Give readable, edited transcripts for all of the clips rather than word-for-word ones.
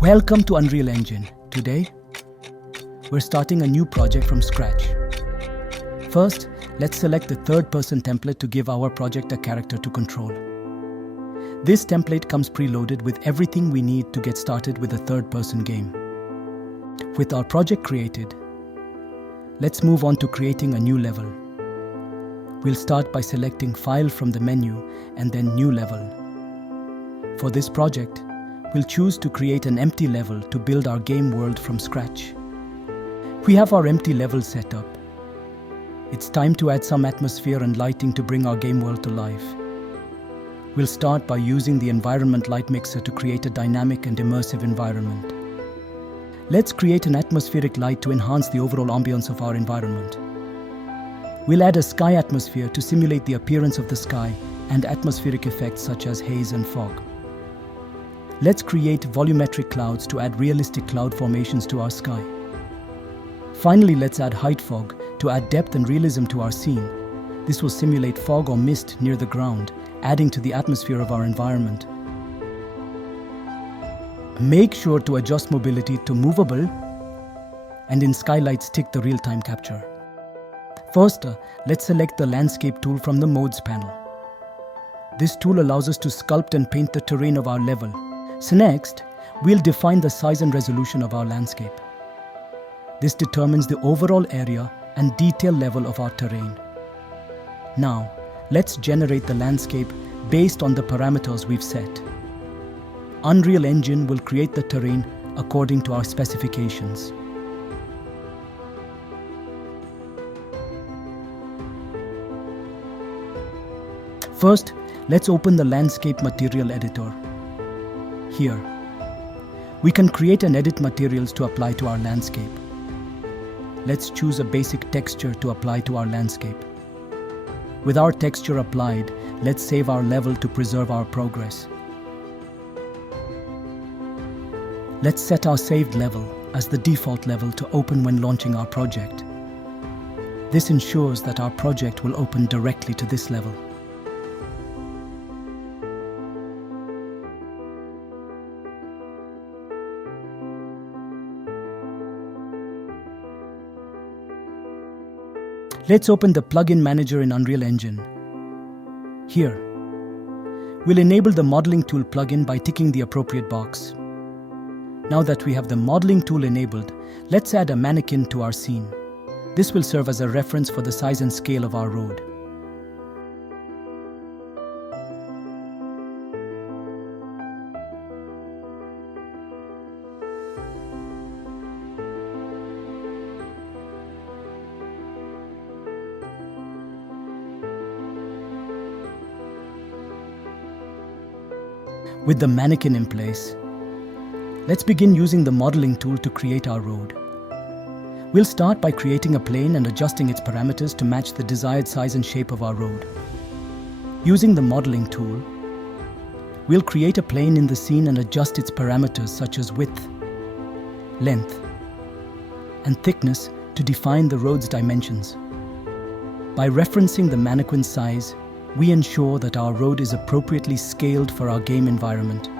Welcome to Unreal Engine. Today, we're starting a new project from scratch. First, let's select the third-person template to give our project a character to control. This template comes preloaded with everything we need to get started with a third-person game. With our project created, let's move on to creating a new level. We'll start by selecting File from the menu and then New Level. For this project, we'll choose to create an empty level to build our game world from scratch. We have our empty level set up. It's time to add some atmosphere and lighting to bring our game world to life. We'll start by using the environment light mixer to create a dynamic and immersive environment. Let's create an atmospheric light to enhance the overall ambience of our environment. We'll add a sky atmosphere to simulate the appearance of the sky and atmospheric effects such as haze and fog. Let's create volumetric clouds to add realistic cloud formations to our sky. Finally, let's add height fog to add depth and realism to our scene. This will simulate fog or mist near the ground, adding to the atmosphere of our environment. Make sure to adjust mobility to movable, and in skylights tick the real-time capture. First, let's select the landscape tool from the modes panel. This tool allows us to sculpt and paint the terrain of our level. So next, we'll define the size and resolution of our landscape. This determines the overall area and detail level of our terrain. Now, let's generate the landscape based on the parameters we've set. Unreal Engine will create the terrain according to our specifications. First, let's open the Landscape Material Editor. Here, we can create and edit materials to apply to our landscape. Let's choose a basic texture to apply to our landscape. With our texture applied, let's save our level to preserve our progress. Let's set our saved level as the default level to open when launching our project. This ensures that our project will open directly to this level. Let's open the plugin manager in Unreal Engine. Here, we'll enable the modeling tool plugin by ticking the appropriate box. Now that we have the modeling tool enabled, let's add a mannequin to our scene. This will serve as a reference for the size and scale of our road. With the mannequin in place, let's begin using the modeling tool to create our road. We'll start by creating a plane and adjusting its parameters to match the desired size and shape of our road. Using the modeling tool, we'll create a plane in the scene and adjust its parameters such as width, length, and thickness to define the road's dimensions. By referencing the mannequin size, we ensure that our road is appropriately scaled for our game environment.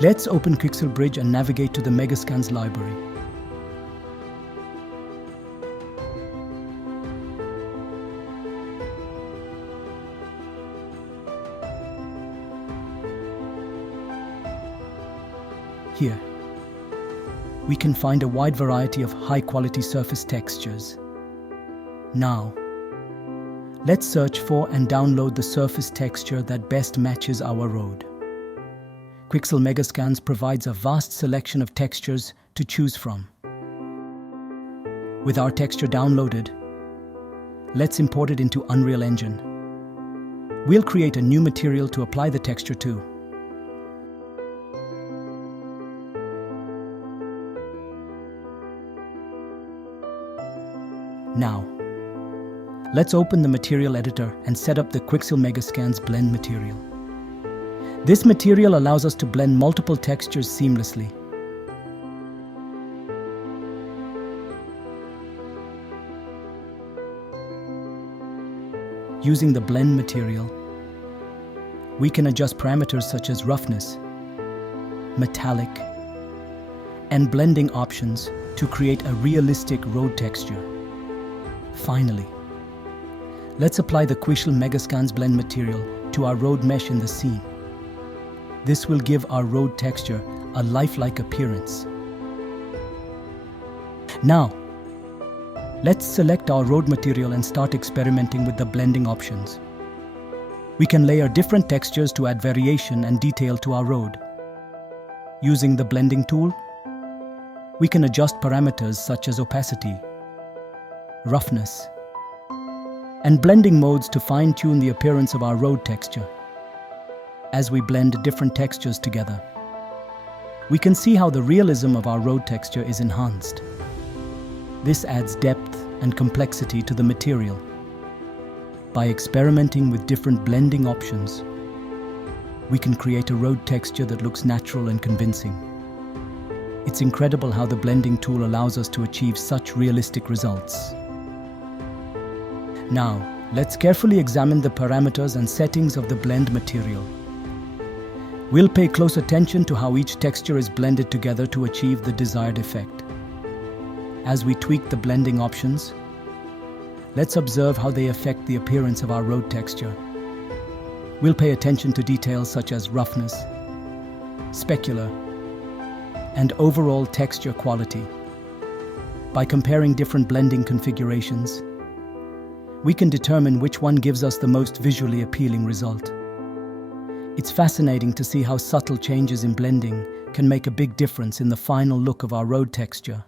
Let's open Quixel Bridge and navigate to the Megascans library. Here, we can find a wide variety of high-quality surface textures. Now, Let's search for and download the surface texture that best matches our road. Quixel Megascans provides a vast selection of textures to choose from. With our texture downloaded, let's import it into Unreal Engine. We'll create a new material to apply the texture to. Now, let's open the material editor and set up the Quixel Megascans blend material. This material allows us to blend multiple textures seamlessly. Using the blend material, we can adjust parameters such as roughness, metallic, and blending options to create a realistic road texture. Finally, let's apply the Quixel Megascans blend material to our road mesh in the scene. This will give our road texture a lifelike appearance. Now, let's select our road material and start experimenting with the blending options. We can layer different textures to add variation and detail to our road. Using the blending tool, we can adjust parameters such as opacity, roughness, and blending modes to fine-tune the appearance of our road texture. As we blend different textures together, we can see how the realism of our road texture is enhanced. This adds depth and complexity to the material. By experimenting with different blending options, we can create a road texture that looks natural and convincing. It's incredible how the blending tool allows us to achieve such realistic results. Now, let's carefully examine the parameters and settings of the blend material. We'll pay close attention to how each texture is blended together to achieve the desired effect. As we tweak the blending options, let's observe how they affect the appearance of our road texture. We'll pay attention to details such as roughness, specular, and overall texture quality. By comparing different blending configurations, we can determine which one gives us the most visually appealing result. It's fascinating to see how subtle changes in blending can make a big difference in the final look of our road texture.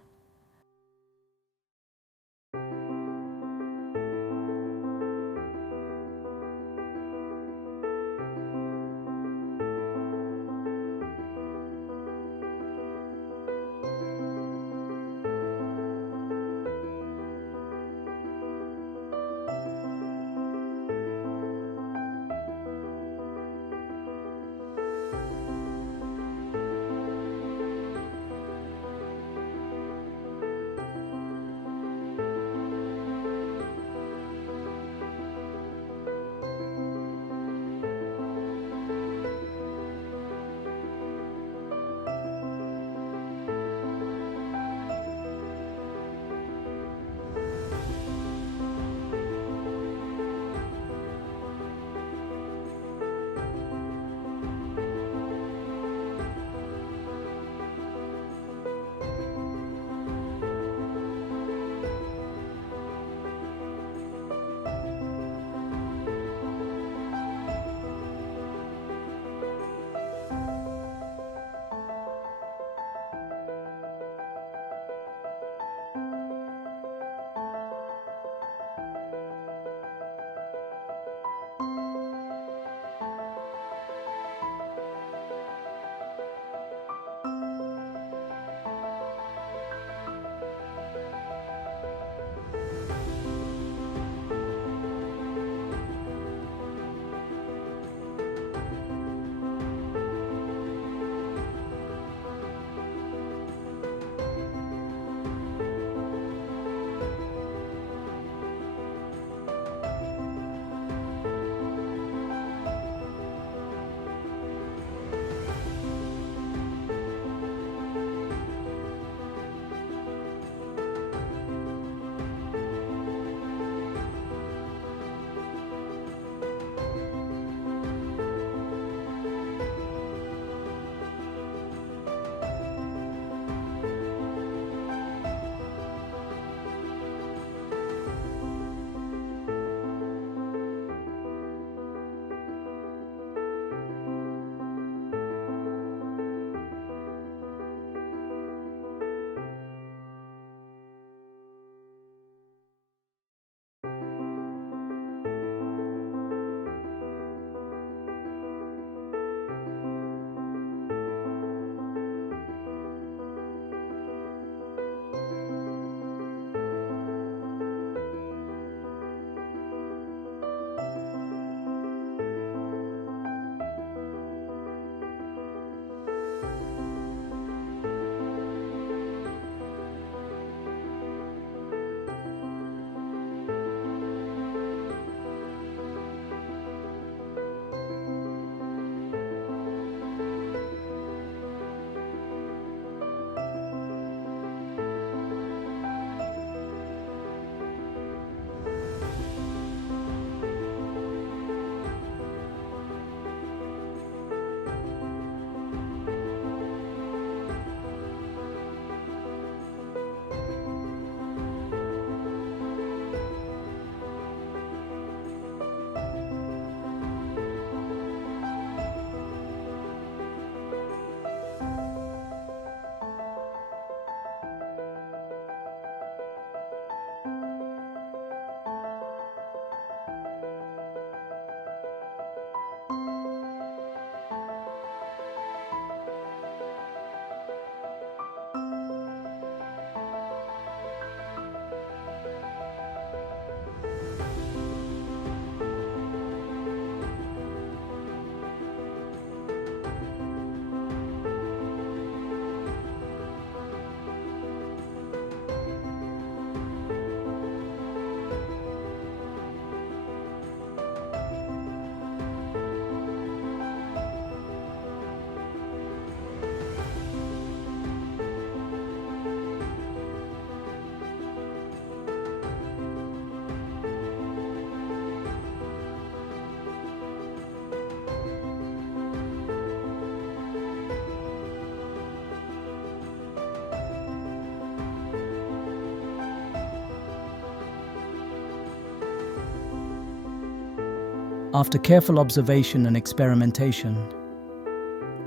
After careful observation and experimentation,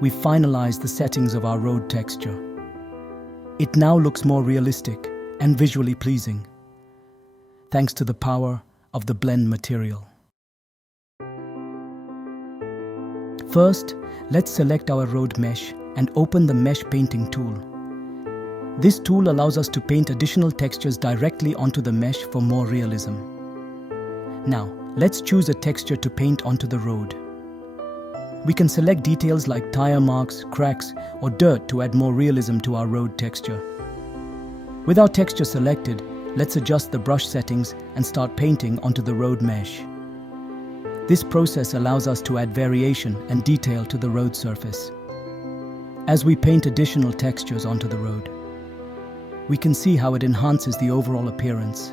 we finalized the settings of our road texture. It now looks more realistic and visually pleasing, thanks to the power of the blend material. First, let's select our road mesh and open the mesh painting tool. This tool allows us to paint additional textures directly onto the mesh for more realism. Now, let's choose a texture to paint onto the road. We can select details like tire marks, cracks, or dirt to add more realism to our road texture. With our texture selected, let's adjust the brush settings and start painting onto the road mesh. This process allows us to add variation and detail to the road surface. As we paint additional textures onto the road, we can see how it enhances the overall appearance,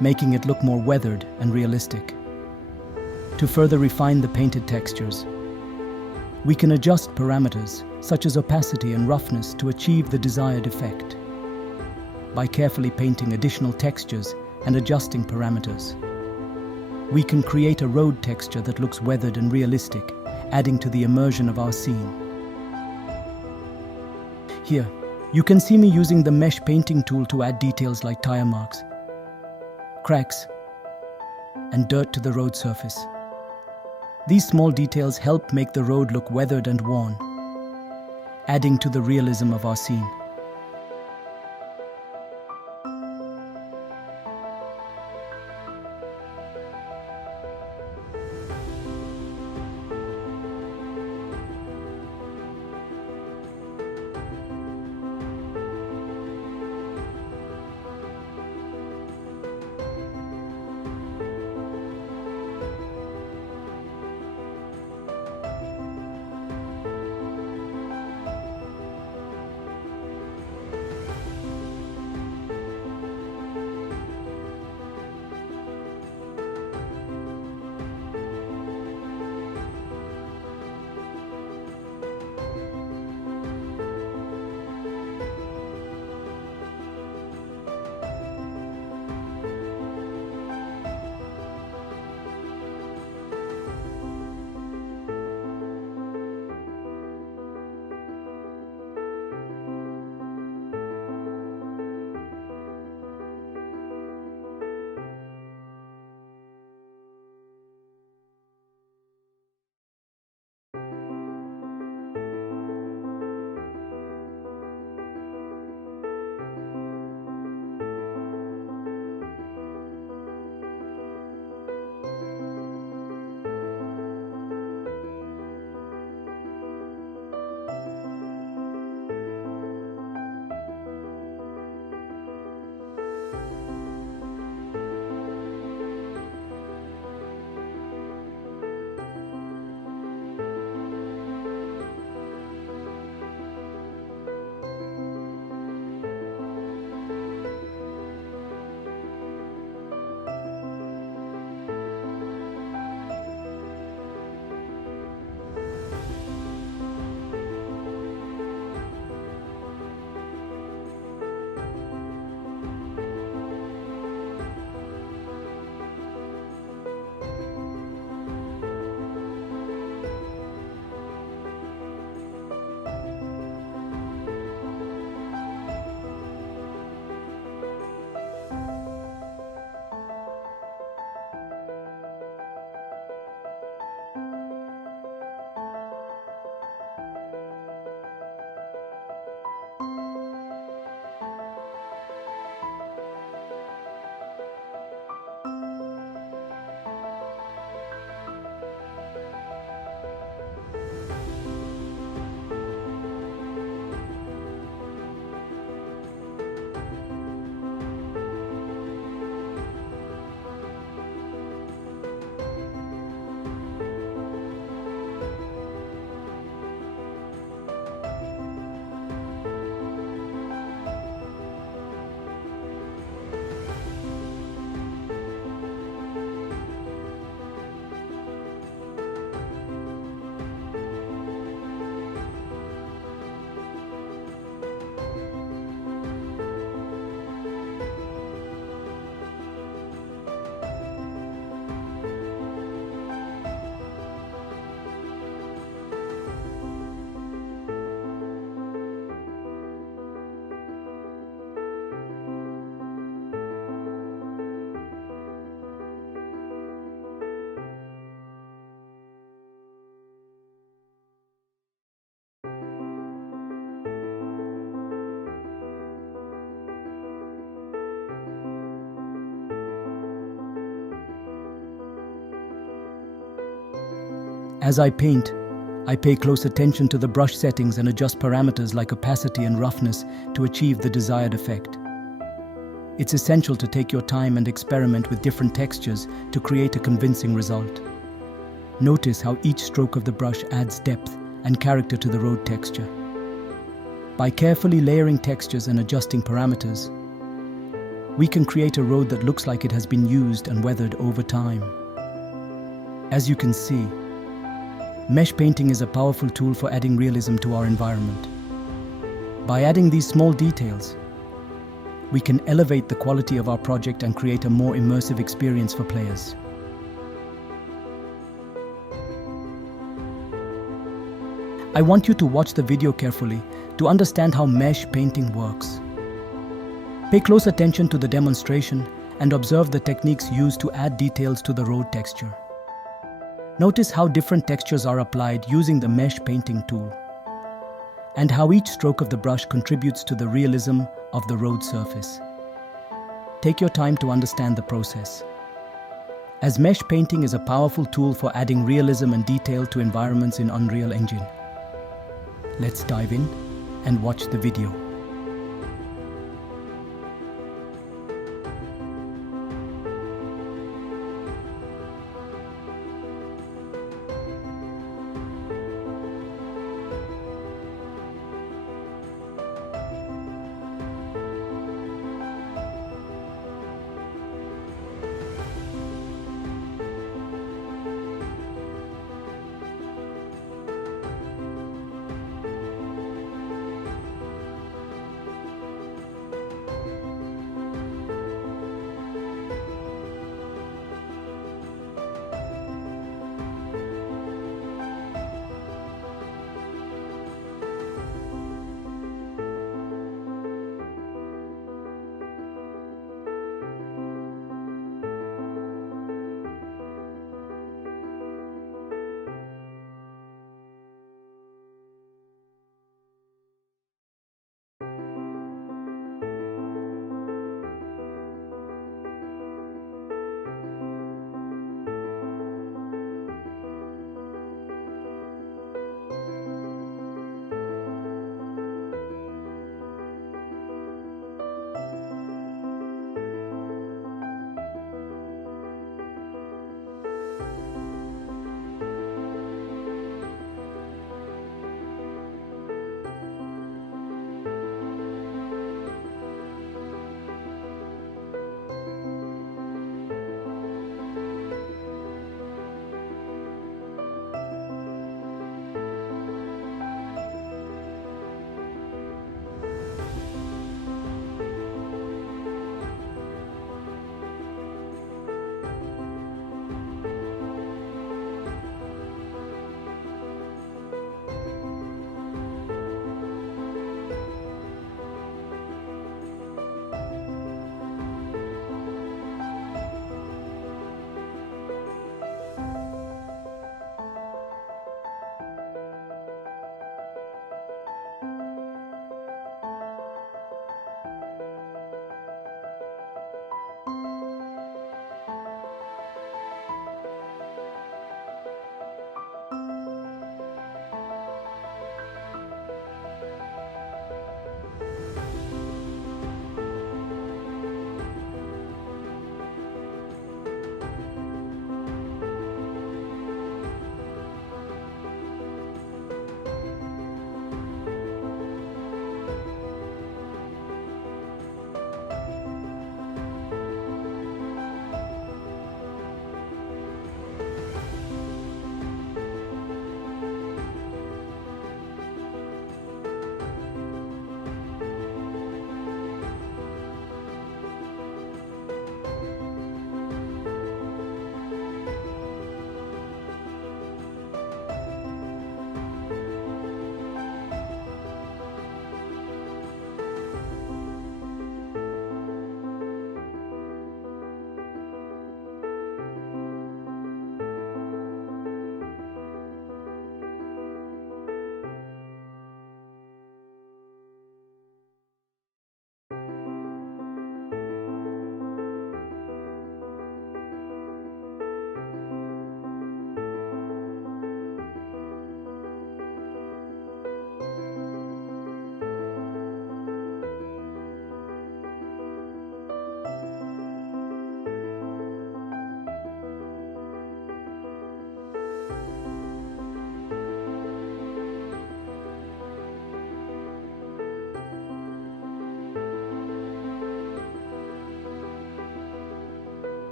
making it look more weathered and realistic. To further refine the painted textures, we can adjust parameters such as opacity and roughness to achieve the desired effect. By carefully painting additional textures and adjusting parameters, we can create a road texture that looks weathered and realistic, adding to the immersion of our scene. Here, you can see me using the mesh painting tool to add details like tire marks, cracks, and dirt to the road surface. These small details help make the road look weathered and worn, adding to the realism of our scene. As I paint, I pay close attention to the brush settings and adjust parameters like opacity and roughness to achieve the desired effect. It's essential to take your time and experiment with different textures to create a convincing result. Notice how each stroke of the brush adds depth and character to the road texture. By carefully layering textures and adjusting parameters, we can create a road that looks like it has been used and weathered over time. As you can see, mesh painting is a powerful tool for adding realism to our environment. By adding these small details, we can elevate the quality of our project and create a more immersive experience for players. I want you to watch the video carefully to understand how mesh painting works. Pay close attention to the demonstration and observe the techniques used to add details to the road texture. Notice how different textures are applied using the mesh painting tool, and how each stroke of the brush contributes to the realism of the road surface. Take your time to understand the process, as mesh painting is a powerful tool for adding realism and detail to environments in Unreal Engine. Let's dive in and watch the video.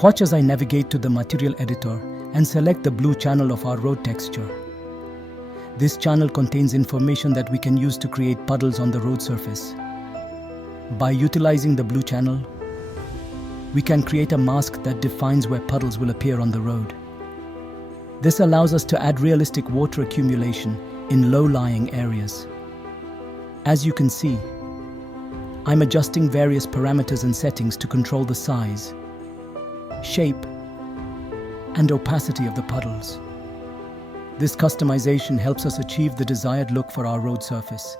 Watch as I navigate to the material editor and select the blue channel of our road texture. This channel contains information that we can use to create puddles on the road surface. By utilizing the blue channel, we can create a mask that defines where puddles will appear on the road. This allows us to add realistic water accumulation in low-lying areas. As you can see, I'm adjusting various parameters and settings to control the size, shape, and opacity of the puddles. This customization helps us achieve the desired look for our road surface.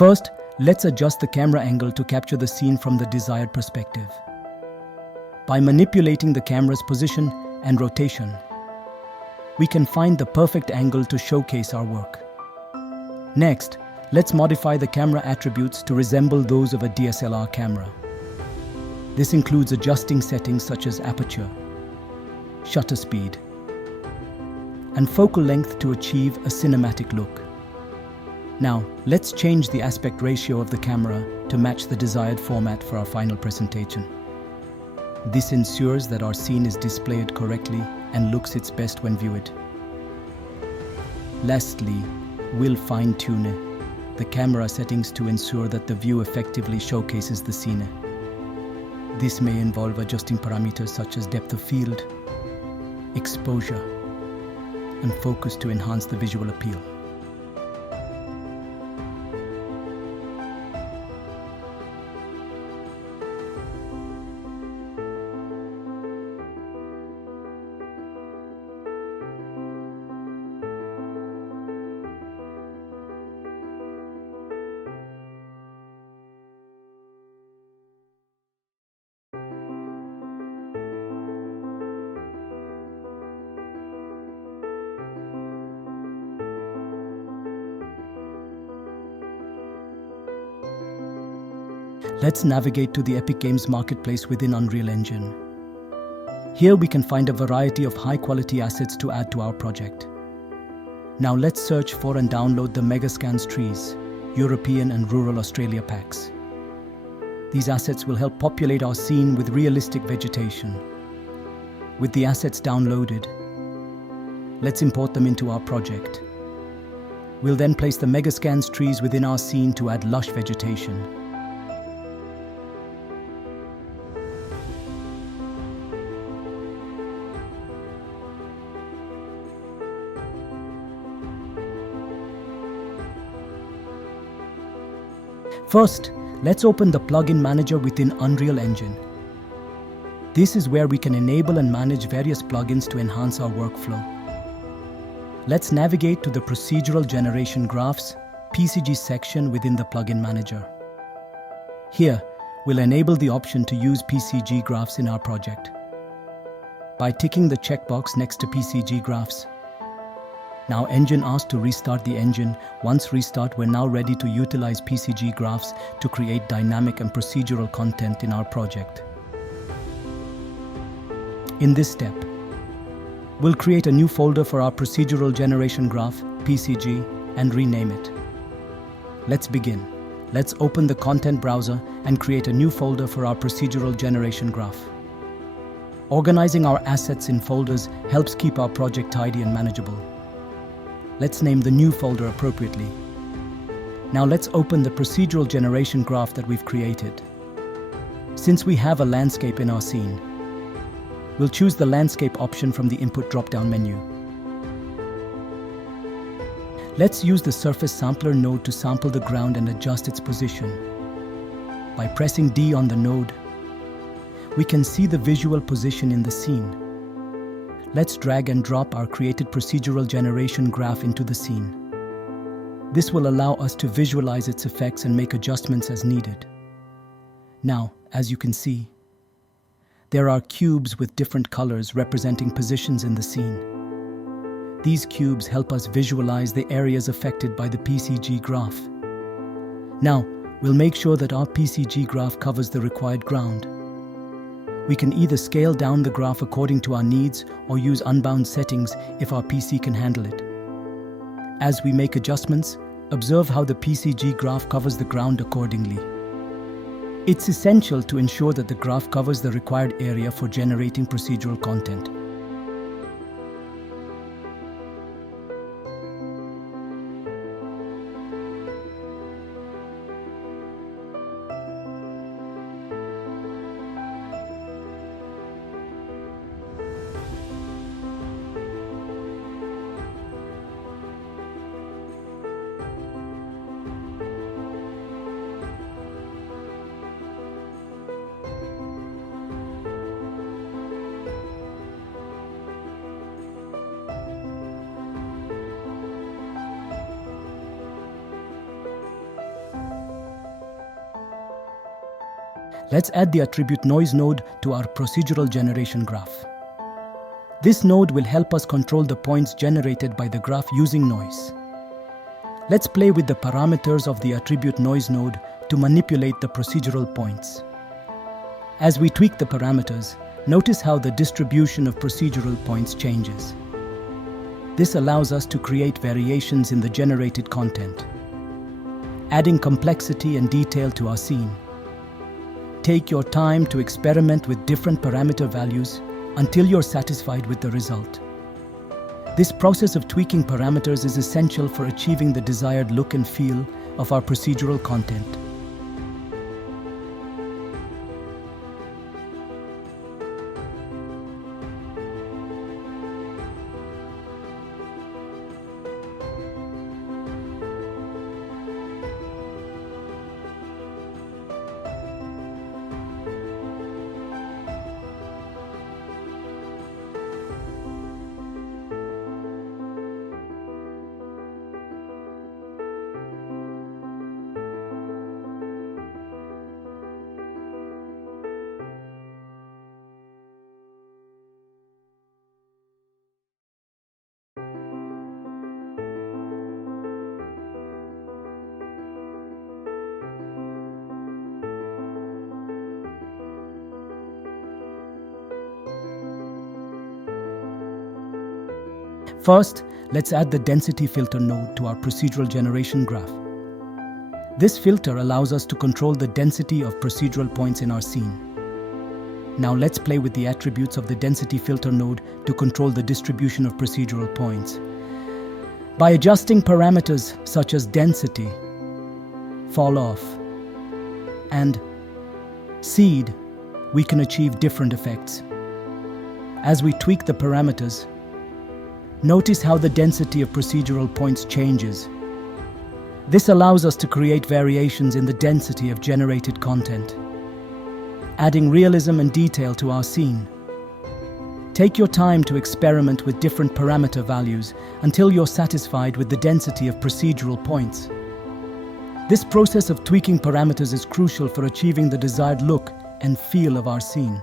First, let's adjust the camera angle to capture the scene from the desired perspective. By manipulating the camera's position and rotation, we can find the perfect angle to showcase our work. Next, let's modify the camera attributes to resemble those of a DSLR camera. This includes adjusting settings such as aperture, shutter speed, and focal length to achieve a cinematic look. Now, let's change the aspect ratio of the camera to match the desired format for our final presentation. This ensures that our scene is displayed correctly and looks its best when viewed. Lastly, we'll fine-tune the camera settings to ensure that the view effectively showcases the scene. This may involve adjusting parameters such as depth of field, exposure, and focus to enhance the visual appeal. Let's navigate to the Epic Games Marketplace within Unreal Engine. Here we can find a variety of high-quality assets to add to our project. Now let's search for and download the Megascans Trees, European and Rural Australia packs. These assets will help populate our scene with realistic vegetation. With the assets downloaded, let's import them into our project. We'll then place the Megascans Trees within our scene to add lush vegetation. First, let's open the plugin manager within Unreal Engine. This is where we can enable and manage various plugins to enhance our workflow. Let's navigate to the Procedural Generation Graphs (PCG) section within the plugin manager. Here, we'll enable the option to use PCG graphs in our project by ticking the checkbox next to PCG graphs. Now Engine asks to restart the engine. Once restart, we're now ready to utilize PCG graphs to create dynamic and procedural content in our project. In this step, we'll create a new folder for our Procedural Generation Graph, PCG, and rename it. Let's begin. Let's open the content browser and create a new folder for our Procedural Generation Graph. Organizing our assets in folders helps keep our project tidy and manageable. Let's name the new folder appropriately. Now let's open the procedural generation graph that we've created. Since we have a landscape in our scene, we'll choose the landscape option from the input drop-down menu. Let's use the surface sampler node to sample the ground and adjust its position. By pressing D on the node, we can see the visual position in the scene. Let's drag and drop our created procedural generation graph into the scene. This will allow us to visualize its effects and make adjustments as needed. Now, as you can see, there are cubes with different colors representing positions in the scene. These cubes help us visualize the areas affected by the PCG graph. Now, we'll make sure that our PCG graph covers the required ground. We can either scale down the graph according to our needs or use unbound settings if our PC can handle it. As we make adjustments, observe how the PCG graph covers the ground accordingly. It's essential to ensure that the graph covers the required area for generating procedural content. Let's add the attribute noise node to our procedural generation graph. This node will help us control the points generated by the graph using noise. Let's play with the parameters of the attribute noise node to manipulate the procedural points. As we tweak the parameters, notice how the distribution of procedural points changes. This allows us to create variations in the generated content, adding complexity and detail to our scene. Take your time to experiment with different parameter values until you're satisfied with the result. This process of tweaking parameters is essential for achieving the desired look and feel of our procedural content. First, let's add the density filter node to our procedural generation graph. This filter allows us to control the density of procedural points in our scene. Now let's play with the attributes of the density filter node to control the distribution of procedural points. By adjusting parameters such as density, fall off, and seed, we can achieve different effects. As we tweak the parameters, notice how the density of procedural points changes. This allows us to create variations in the density of generated content, adding realism and detail to our scene. Take your time to experiment with different parameter values until you're satisfied with the density of procedural points. This process of tweaking parameters is crucial for achieving the desired look and feel of our scene.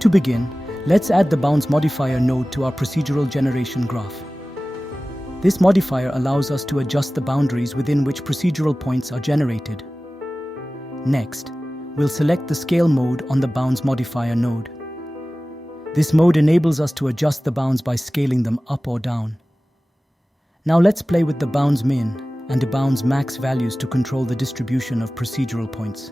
To begin, let's add the bounds modifier node to our procedural generation graph. This modifier allows us to adjust the boundaries within which procedural points are generated. Next, we'll select the scale mode on the bounds modifier node. This mode enables us to adjust the bounds by scaling them up or down. Now let's play with the bounds min and the bounds max values to control the distribution of procedural points.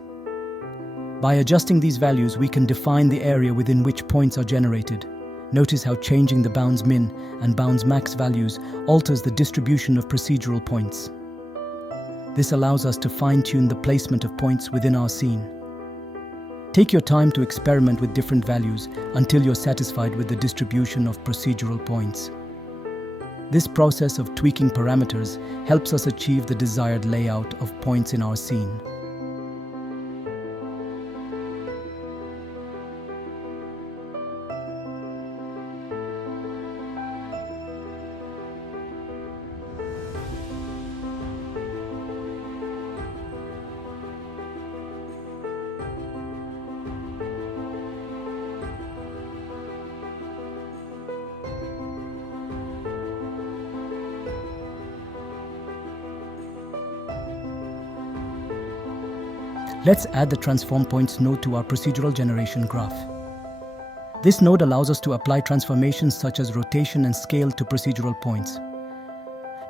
By adjusting these values, we can define the area within which points are generated. Notice how changing the bounds min and bounds max values alters the distribution of procedural points. This allows us to fine-tune the placement of points within our scene. Take your time to experiment with different values until you're satisfied with the distribution of procedural points. This process of tweaking parameters helps us achieve the desired layout of points in our scene. Let's add the transform points node to our procedural generation graph. This node allows us to apply transformations such as rotation and scale to procedural points.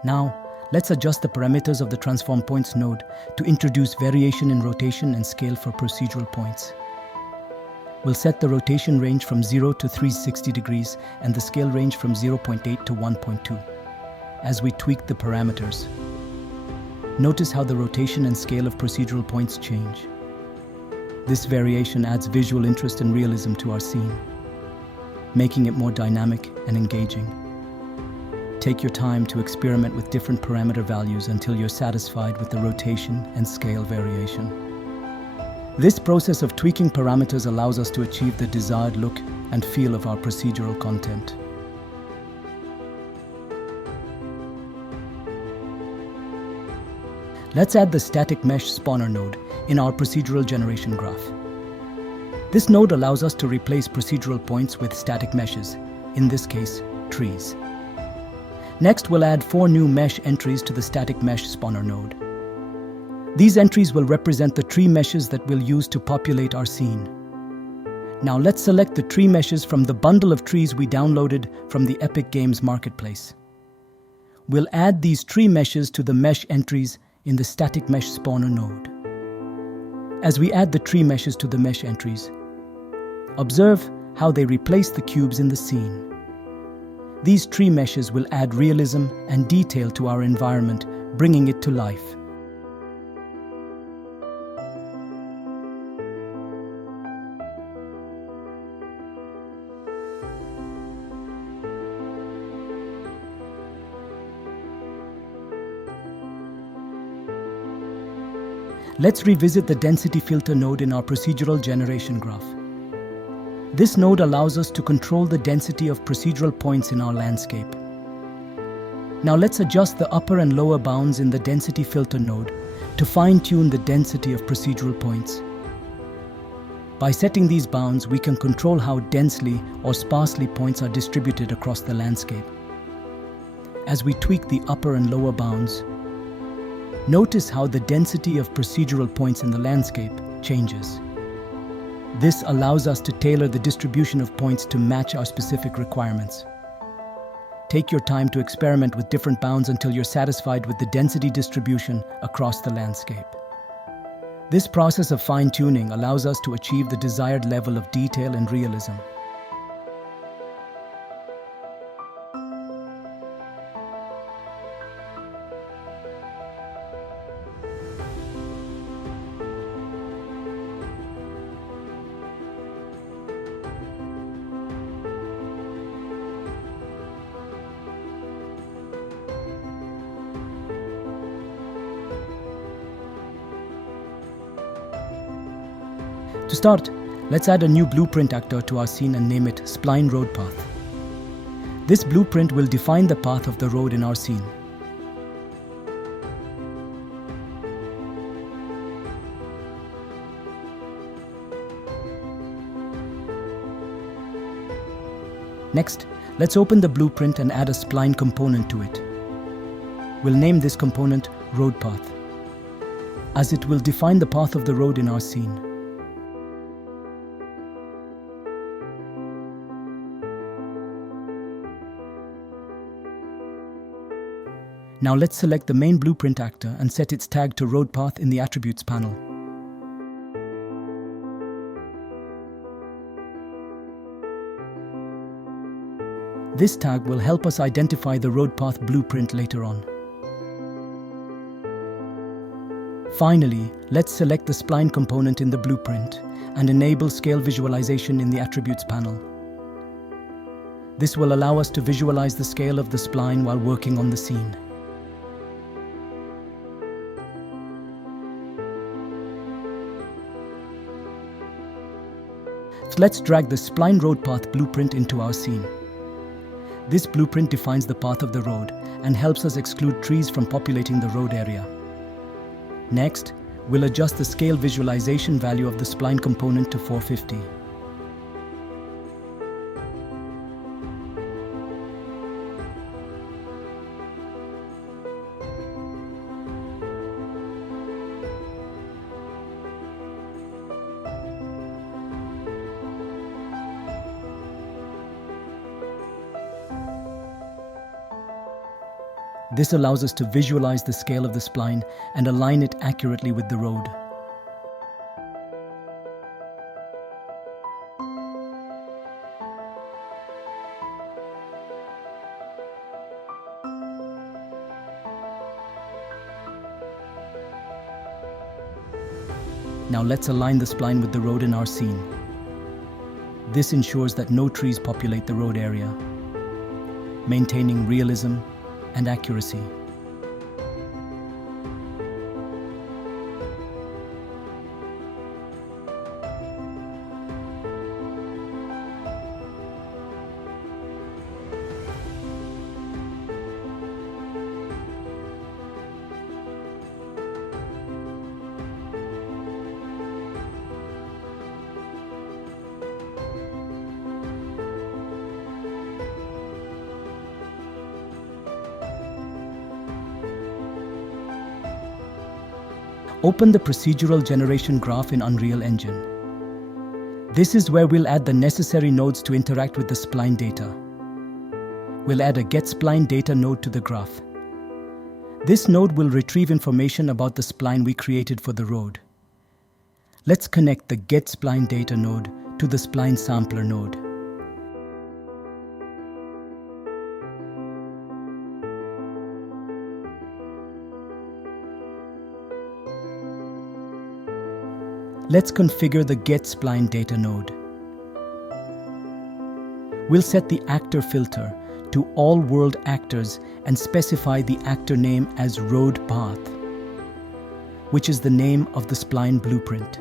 Now, let's adjust the parameters of the transform points node to introduce variation in rotation and scale for procedural points. We'll set the rotation range from 0 to 360 degrees and the scale range from 0.8 to 1.2 as we tweak the parameters. Notice how the rotation and scale of procedural points change. This variation adds visual interest and realism to our scene, making it more dynamic and engaging. Take your time to experiment with different parameter values until you're satisfied with the rotation and scale variation. This process of tweaking parameters allows us to achieve the desired look and feel of our procedural content. Let's add the static mesh spawner node in our procedural generation graph. This node allows us to replace procedural points with static meshes, in this case, trees. Next, we'll add 4 new mesh entries to the static mesh spawner node. These entries will represent the tree meshes that we'll use to populate our scene. Now let's select the tree meshes from the bundle of trees we downloaded from the Epic Games Marketplace. We'll add these tree meshes to the mesh entries in the static mesh spawner node. As we add the tree meshes to the mesh entries, observe how they replace the cubes in the scene. These tree meshes will add realism and detail to our environment, bringing it to life. Let's revisit the density filter node in our procedural generation graph. This node allows us to control the density of procedural points in our landscape. Now let's adjust the upper and lower bounds in the density filter node to fine-tune the density of procedural points. By setting these bounds, we can control how densely or sparsely points are distributed across the landscape. As we tweak the upper and lower bounds, notice how the density of procedural points in the landscape changes. This allows us to tailor the distribution of points to match our specific requirements. Take your time to experiment with different bounds until you're satisfied with the density distribution across the landscape. This process of fine-tuning allows us to achieve the desired level of detail and realism. To start, let's add a new blueprint actor to our scene and name it Spline Road Path. This blueprint will define the path of the road in our scene. Next, let's open the blueprint and add a spline component to it. We'll name this component Road Path, as it will define the path of the road in our scene. Now let's select the main blueprint actor and set its tag to Road Path in the Attributes panel. This tag will help us identify the road path blueprint later on. Finally, let's select the spline component in the blueprint and enable scale visualization in the Attributes panel. This will allow us to visualize the scale of the spline while working on the scene. Let's drag the Spline Road Path blueprint into our scene. This blueprint defines the path of the road and helps us exclude trees from populating the road area. Next, we'll adjust the scale visualization value of the spline component to 450. This allows us to visualize the scale of the spline and align it accurately with the road. Now let's align the spline with the road in our scene. This ensures that no trees populate the road area, maintaining realism and accuracy. Open the procedural generation graph in Unreal Engine. This is where we'll add the necessary nodes to interact with the spline data. We'll add a getSpline data node to the graph. This node will retrieve information about the spline we created for the road. Let's connect the getSpline data node to the spline sampler node. Let's configure the getSpline data node. We'll set the actor filter to all world actors and specify the actor name as road path, which is the name of the spline blueprint.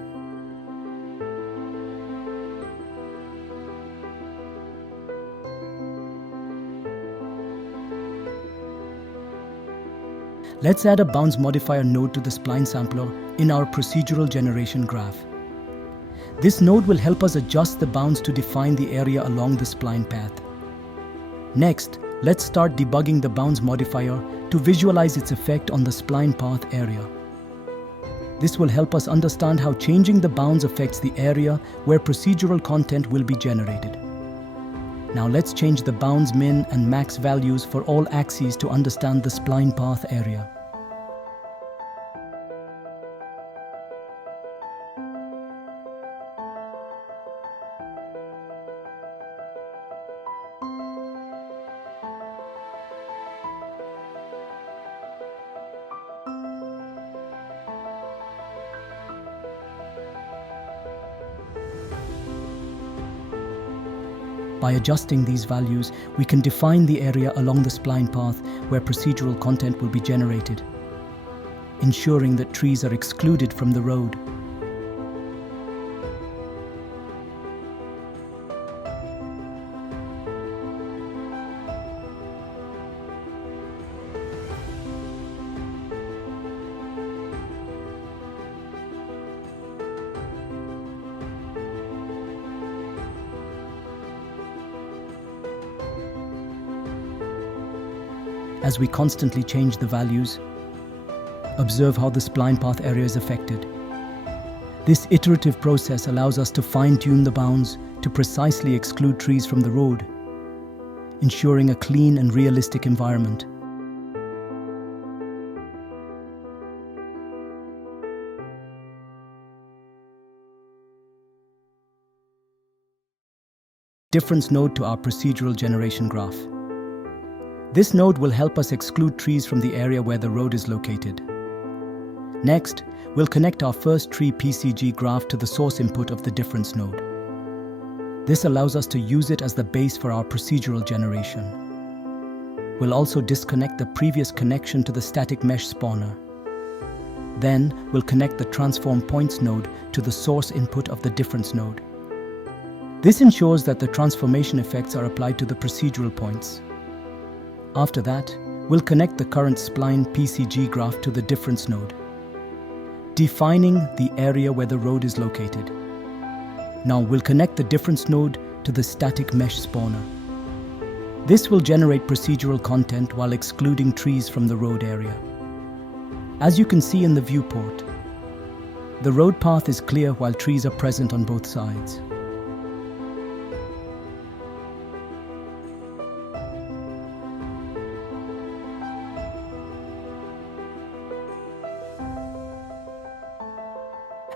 Let's add a bounds modifier node to the spline sampler in our procedural generation graph. This node will help us adjust the bounds to define the area along the spline path. Next, let's start debugging the bounds modifier to visualize its effect on the spline path area. This will help us understand how changing the bounds affects the area where procedural content will be generated. Now let's change the bounds min and max values for all axes to understand the spline path area. By adjusting these values, we can define the area along the spline path where procedural content will be generated, ensuring that trees are excluded from the road. As we constantly change the values, observe how the spline path area is affected. This iterative process allows us to fine-tune the bounds to precisely exclude trees from the road, ensuring a clean and realistic environment. Difference node to our procedural generation graph. This node will help us exclude trees from the area where the road is located. Next, we'll connect our first tree PCG graph to the source input of the difference node. This allows us to use it as the base for our procedural generation. We'll also disconnect the previous connection to the static mesh spawner. Then, we'll connect the transform points node to the source input of the difference node. This ensures that the transformation effects are applied to the procedural points. After that, we'll connect the current spline PCG graph to the difference node, defining the area where the road is located. Now we'll connect the difference node to the static mesh spawner. This will generate procedural content while excluding trees from the road area. As you can see in the viewport, the road path is clear while trees are present on both sides.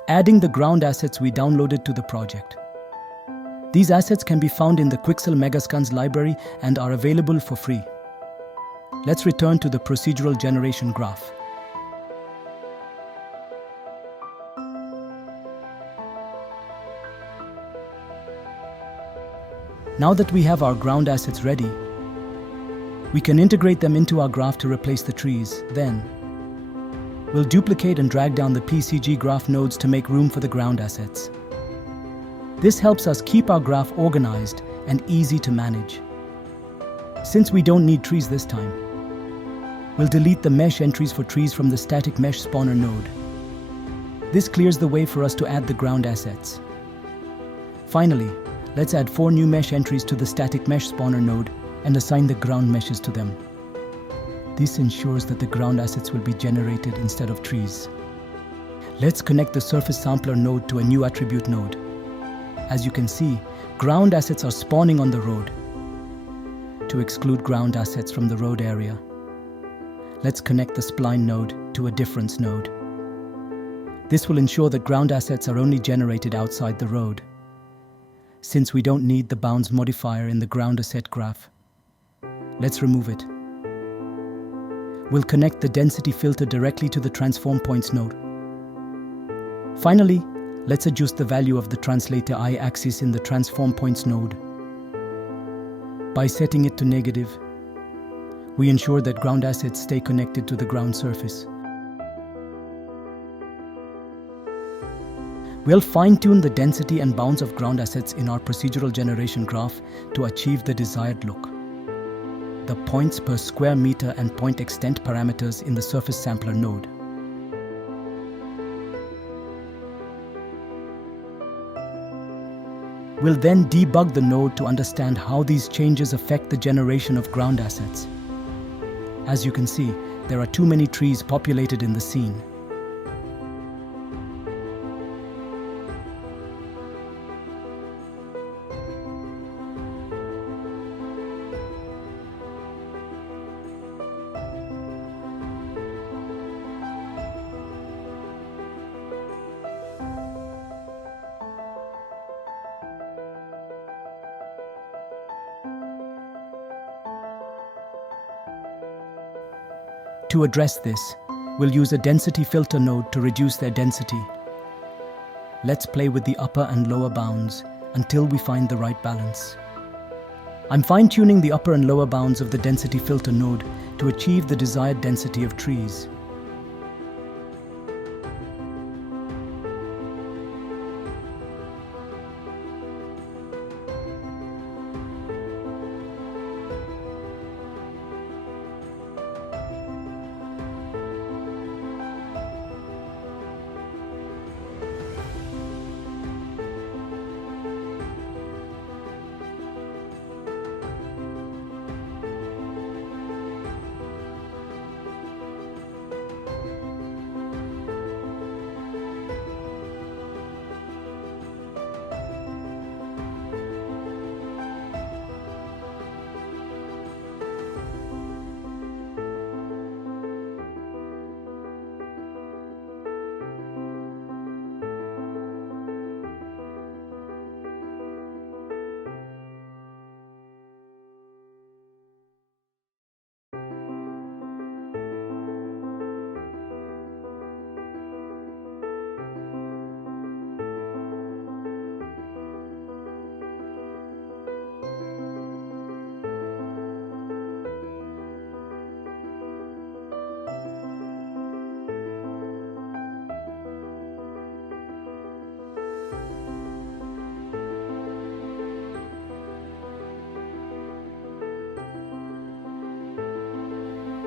adding the ground assets we downloaded to the project. These assets can be found in the Quixel Megascans library and are available for free. Let's return to the procedural generation graph. Now that we have our ground assets ready, we can integrate them into our graph to replace the trees. Then, we'll duplicate and drag down the PCG graph nodes to make room for the ground assets. This helps us keep our graph organized and easy to manage. Since we don't need trees this time, we'll delete the mesh entries for trees from the static mesh spawner node. This clears the way for us to add the ground assets. Finally, let's add 4 new mesh entries to the static mesh spawner node and assign the ground meshes to them. This ensures that the ground assets will be generated instead of trees. Let's connect the surface sampler node to a new attribute node. As you can see, ground assets are spawning on the road. To exclude ground assets from the road area, let's connect the spline node to a difference node. This will ensure that ground assets are only generated outside the road. Since we don't need the bounds modifier in the ground asset graph, let's remove it. We'll connect the density filter directly to the transform points node. Finally, let's adjust the value of the translator y-axis in the transform points node. By setting it to negative, we ensure that ground assets stay connected to the ground surface. We'll fine-tune the density and bounds of ground assets in our procedural generation graph to achieve the desired look. The points per square meter and point extent parameters in the surface sampler node. We'll then debug the node to understand how these changes affect the generation of ground assets. As you can see, there are too many trees populated in the scene. To address this, we'll use a density filter node to reduce their density. Let's play with the upper and lower bounds until we find the right balance. I'm fine-tuning the upper and lower bounds of the density filter node to achieve the desired density of trees.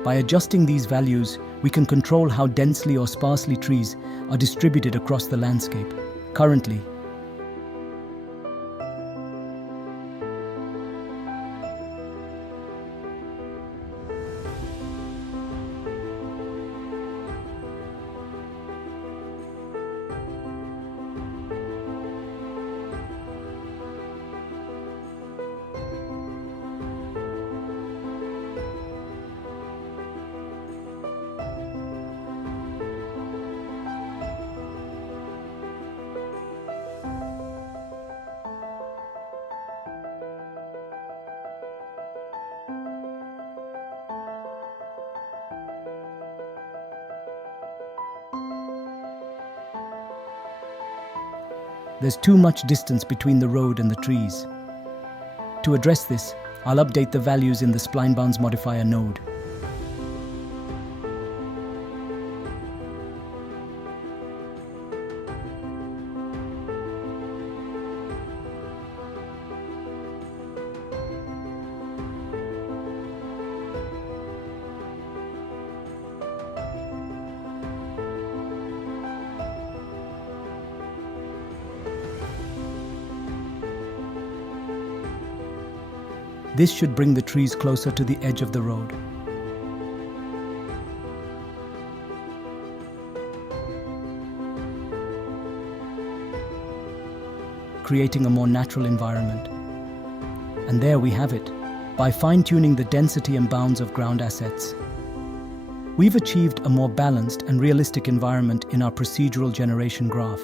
By adjusting these values, we can control how densely or sparsely trees are distributed across the landscape. Currently, There's too much distance between the road and the trees. To address this, I'll update the values in the spline bounds modifier node. This should bring the trees closer to the edge of the road. Creating a more natural environment. And there we have it. By fine-tuning the density and bounds of ground assets, we've achieved a more balanced and realistic environment in our procedural generation graph.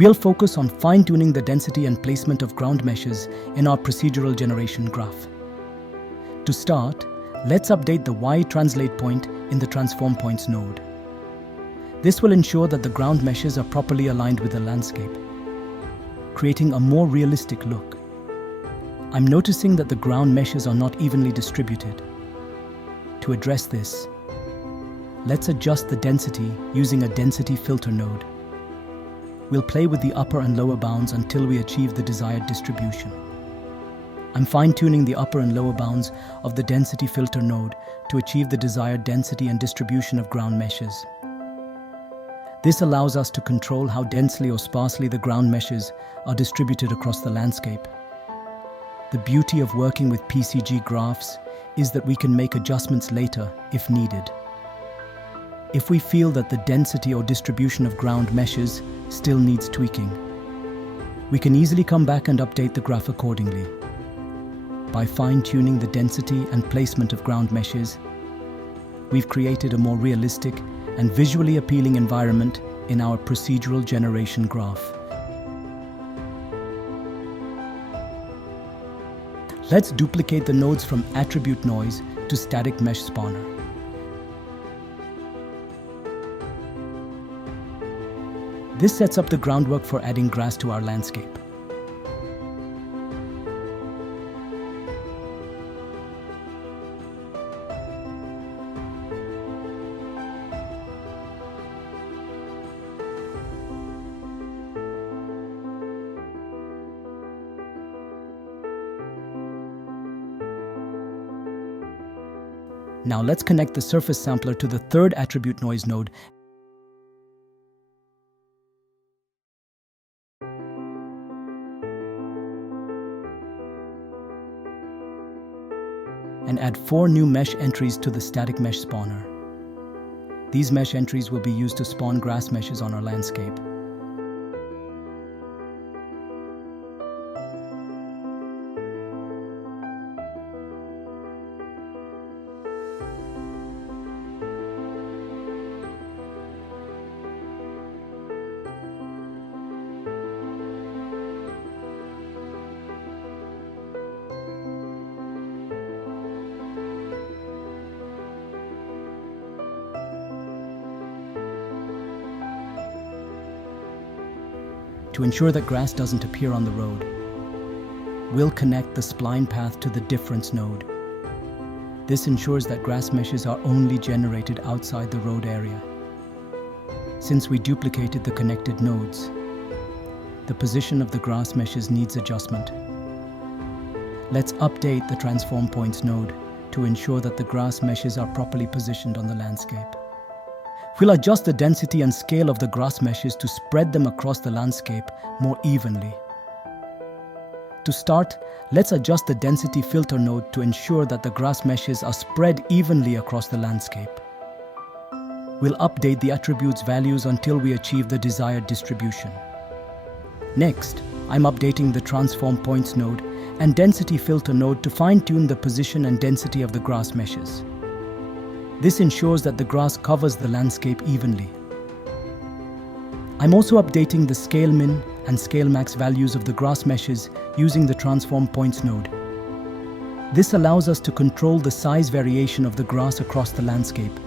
We'll focus on fine-tuning the density and placement of ground meshes in our procedural generation graph. To start, let's update the Y translate point in the transform points node. This will ensure that the ground meshes are properly aligned with the landscape, creating a more realistic look. I'm noticing that the ground meshes are not evenly distributed. To address this, let's adjust the density using a density filter node. We'll play with the upper and lower bounds until we achieve the desired distribution. I'm fine-tuning the upper and lower bounds of the density filter node to achieve the desired density and distribution of ground meshes. This allows us to control how densely or sparsely the ground meshes are distributed across the landscape. The beauty of working with PCG graphs is that we can make adjustments later if needed. If we feel that the density or distribution of ground meshes still needs tweaking, we can easily come back and update the graph accordingly. By fine-tuning the density and placement of ground meshes, we've created a more realistic and visually appealing environment in our procedural generation graph. Let's duplicate the nodes from attribute noise to static mesh spawner. This sets up the groundwork for adding grass to our landscape. Now let's connect the surface sampler to the third attribute noise node and add 4 new mesh entries to the static mesh spawner. These mesh entries will be used to spawn grass meshes on our landscape. To ensure that grass doesn't appear on the road, we'll connect the spline path to the difference node. This ensures that grass meshes are only generated outside the road area. Since we duplicated the connected nodes, the position of the grass meshes needs adjustment. Let's update the transform points node to ensure that the grass meshes are properly positioned on the landscape. We'll adjust the density and scale of the grass meshes to spread them across the landscape more evenly. To start, let's adjust the density filter node to ensure that the grass meshes are spread evenly across the landscape. We'll update the attributes values until we achieve the desired distribution. Next, I'm updating the transform points node and density filter node to fine-tune the position and density of the grass meshes. This ensures that the grass covers the landscape evenly. I'm also updating the scale min and scale max values of the grass meshes using the transform points node. This allows us to control the size variation of the grass across the landscape.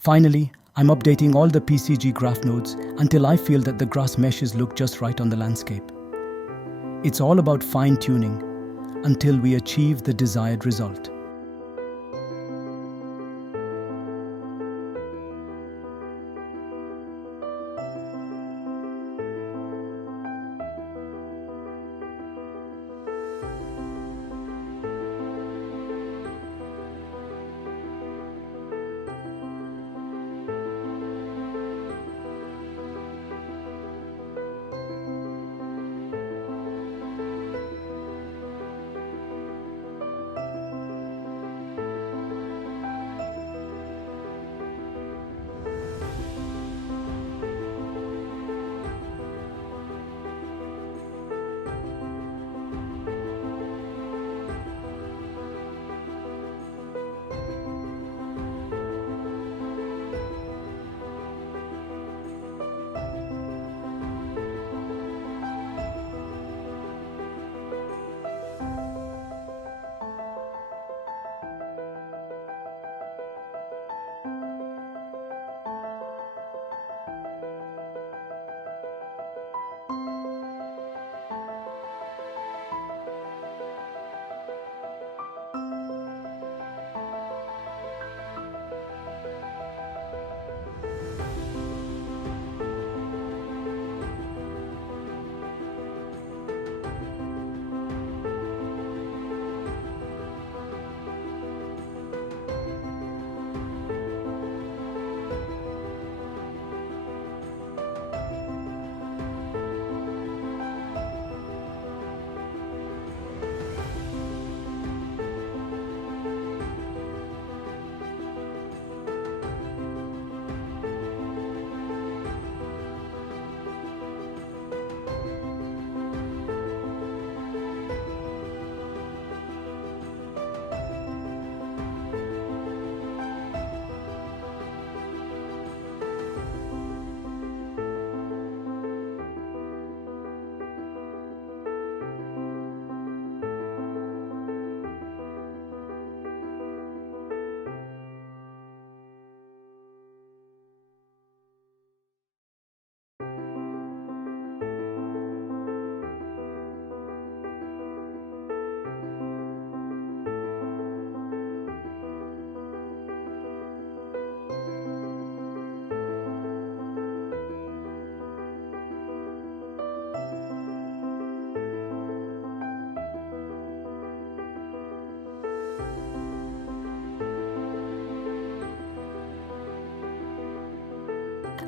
Finally, I'm updating all the PCG graph nodes until I feel that the grass meshes look just right on the landscape. It's all about fine-tuning until we achieve the desired result.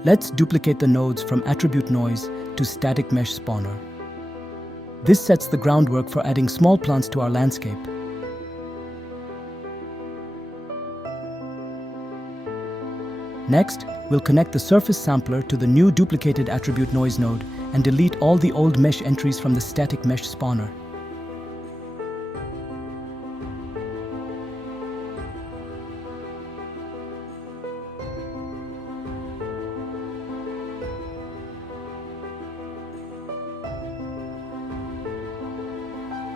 Let's duplicate the nodes from attribute noise to static mesh spawner. This sets the groundwork for adding small plants to our landscape. Next, we'll connect the surface sampler to the new duplicated attribute noise node and delete all the old mesh entries from the static mesh spawner.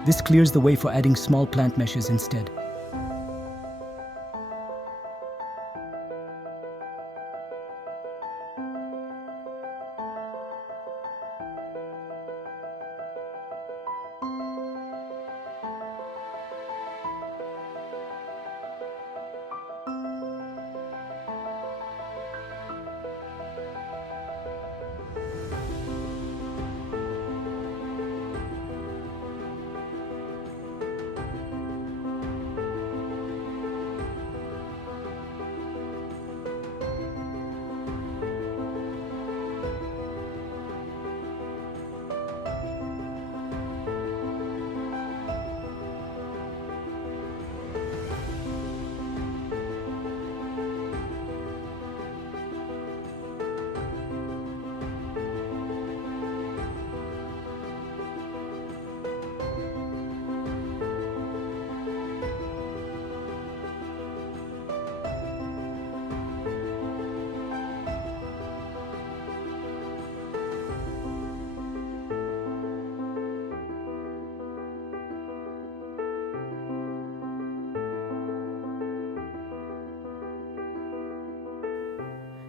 This clears the way for adding small plant meshes instead.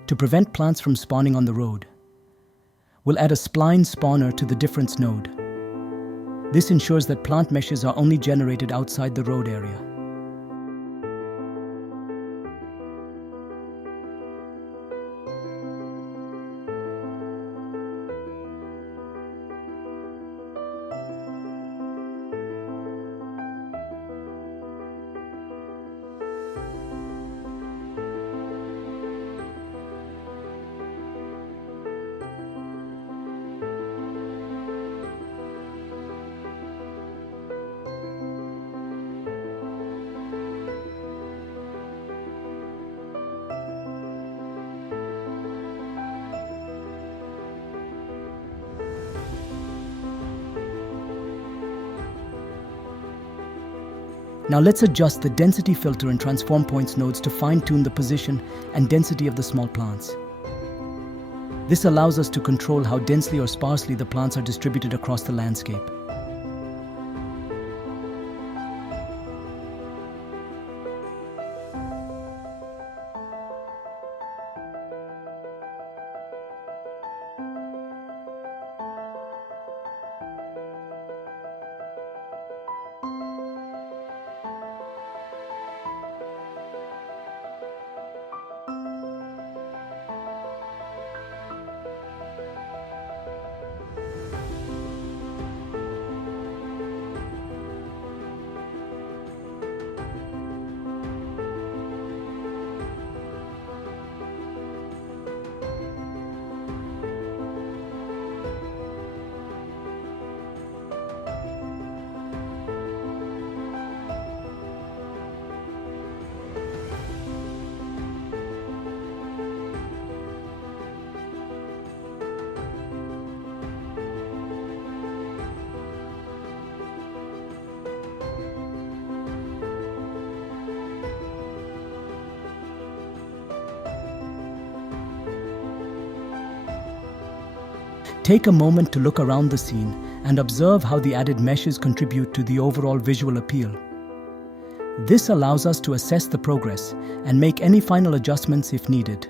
To prevent plants from spawning on the road, we'll add a spline spawner to the difference node. This ensures that plant meshes are only generated outside the road area. Now let's adjust the density filter and transform points nodes to fine-tune the position and density of the small plants. This allows us to control how densely or sparsely the plants are distributed across the landscape. Take a moment to look around the scene and observe how the added meshes contribute to the overall visual appeal. This allows us to assess the progress and make any final adjustments if needed.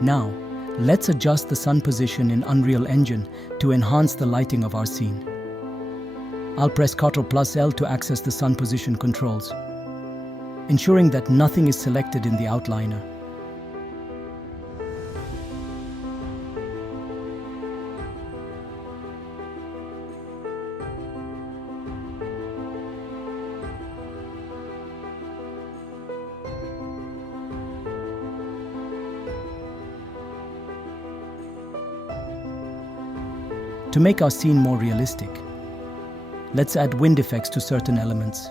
Now, let's adjust the sun position in Unreal Engine to enhance the lighting of our scene. I'll press Ctrl+L to access the sun position controls, ensuring that nothing is selected in the outliner. To make our scene more realistic, let's add wind effects to certain elements.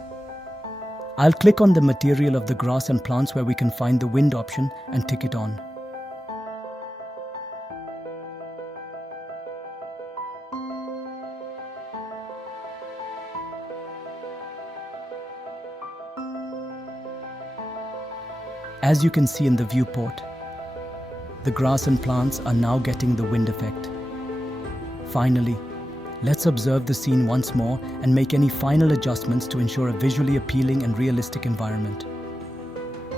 I'll click on the material of the grass and plants where we can find the wind option and tick it on. As you can see in the viewport, the grass and plants are now getting the wind effect. Finally, let's observe the scene once more and make any final adjustments to ensure a visually appealing and realistic environment.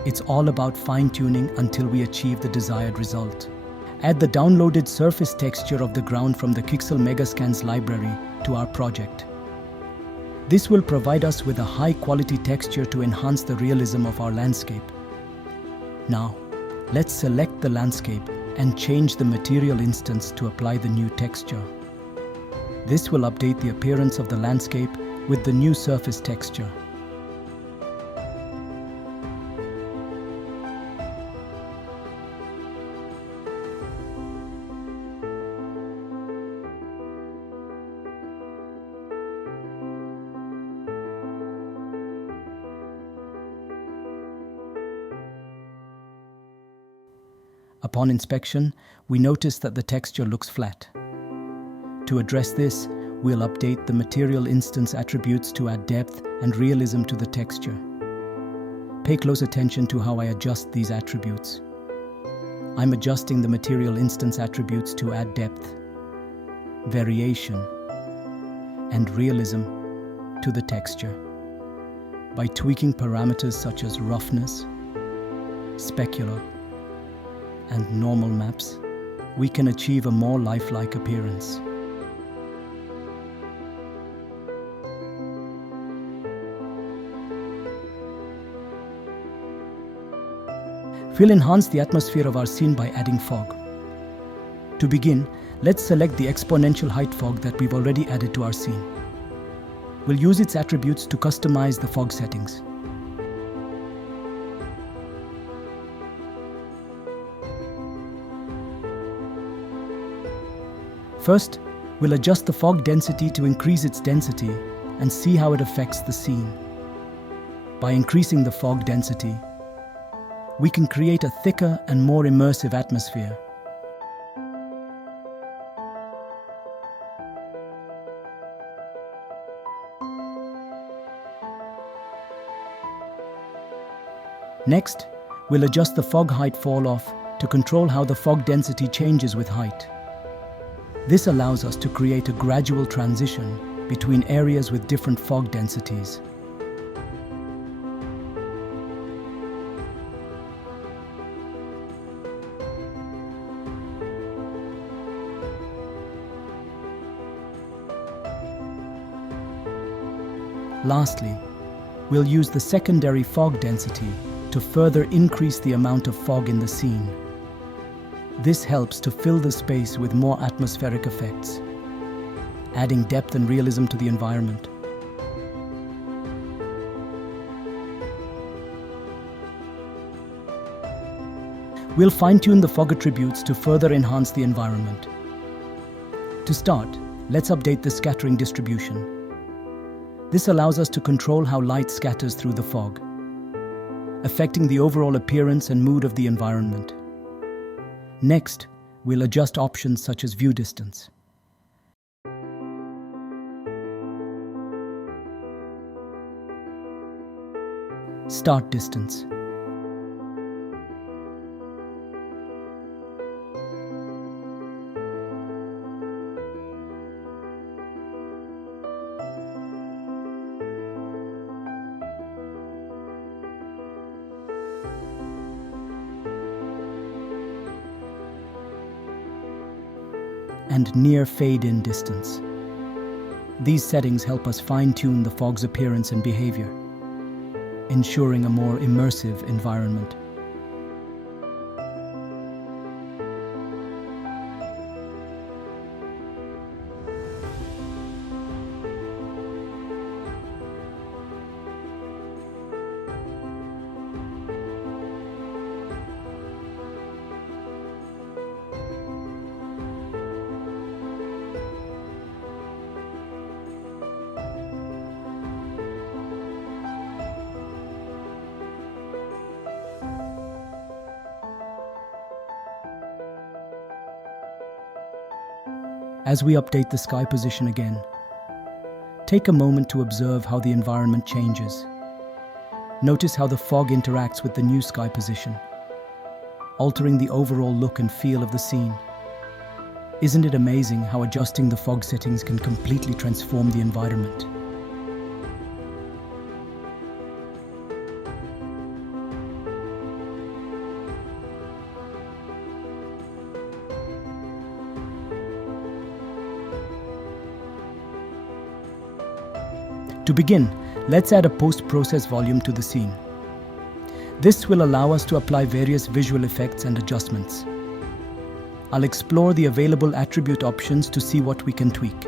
It's all about fine-tuning until we achieve the desired result. Add the downloaded surface texture of the ground from the Quixel Megascans library to our project. This will provide us with a high-quality texture to enhance the realism of our landscape. Now, let's select the landscape and change the material instance to apply the new texture. This will update the appearance of the landscape with the new surface texture. Upon inspection, we notice that the texture looks flat. To address this, we'll update the material instance attributes to add depth and realism to the texture. Pay close attention to how I adjust these attributes. I'm adjusting the material instance attributes to add depth, variation, and realism to the texture. By tweaking parameters such as roughness, specular, and normal maps, we can achieve a more lifelike appearance. We'll enhance the atmosphere of our scene by adding fog. To begin, let's select the exponential height fog that we've already added to our scene. We'll use its attributes to customize the fog settings. First, we'll adjust the fog density to increase its density and see how it affects the scene. By increasing the fog density, we can create a thicker and more immersive atmosphere. Next, we'll adjust the fog height fall-off to control how the fog density changes with height. This allows us to create a gradual transition between areas with different fog densities. Lastly, we'll use the secondary fog density to further increase the amount of fog in the scene. This helps to fill the space with more atmospheric effects, adding depth and realism to the environment. We'll fine-tune the fog attributes to further enhance the environment. To start, let's update the scattering distribution. This allows us to control how light scatters through the fog, affecting the overall appearance and mood of the environment. Next, we'll adjust options such as view distance. Start distance. And near fade-in distance. These settings help us fine-tune the fog's appearance and behavior, ensuring a more immersive environment. As we update the sky position again, take a moment to observe how the environment changes. Notice how the fog interacts with the new sky position, altering the overall look and feel of the scene. Isn't it amazing how adjusting the fog settings can completely transform the environment? To begin, let's add a post-process volume to the scene. This will allow us to apply various visual effects and adjustments. I'll explore the available attribute options to see what we can tweak.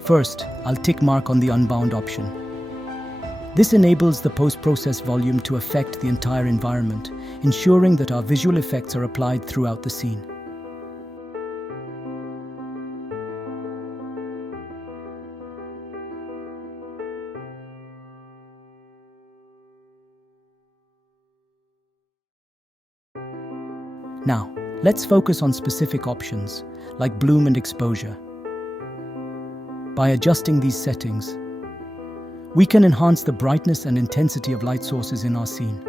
First, I'll tick mark on the unbound option. This enables the post-process volume to affect the entire environment, ensuring that our visual effects are applied throughout the scene. Now, let's focus on specific options, like bloom and exposure. By adjusting these settings, we can enhance the brightness and intensity of light sources in our scene.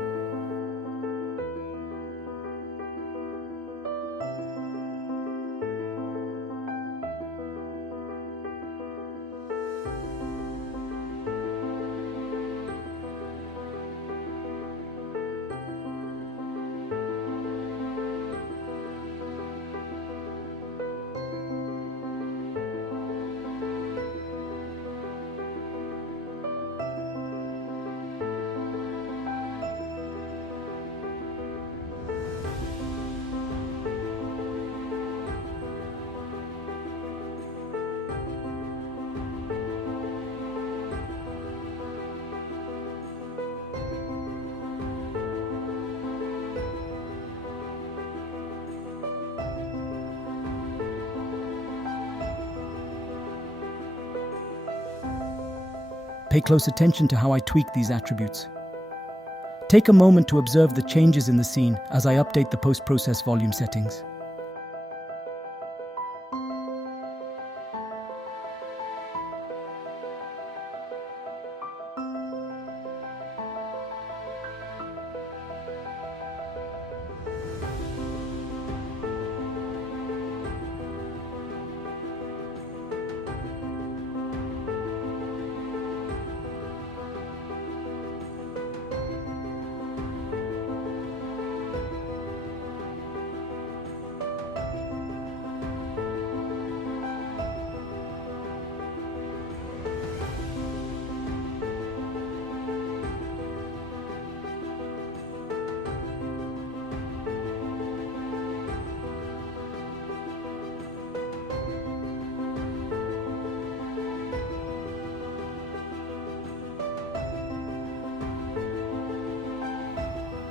Pay close attention to how I tweak these attributes. Take a moment to observe the changes in the scene as I update the post-process volume settings.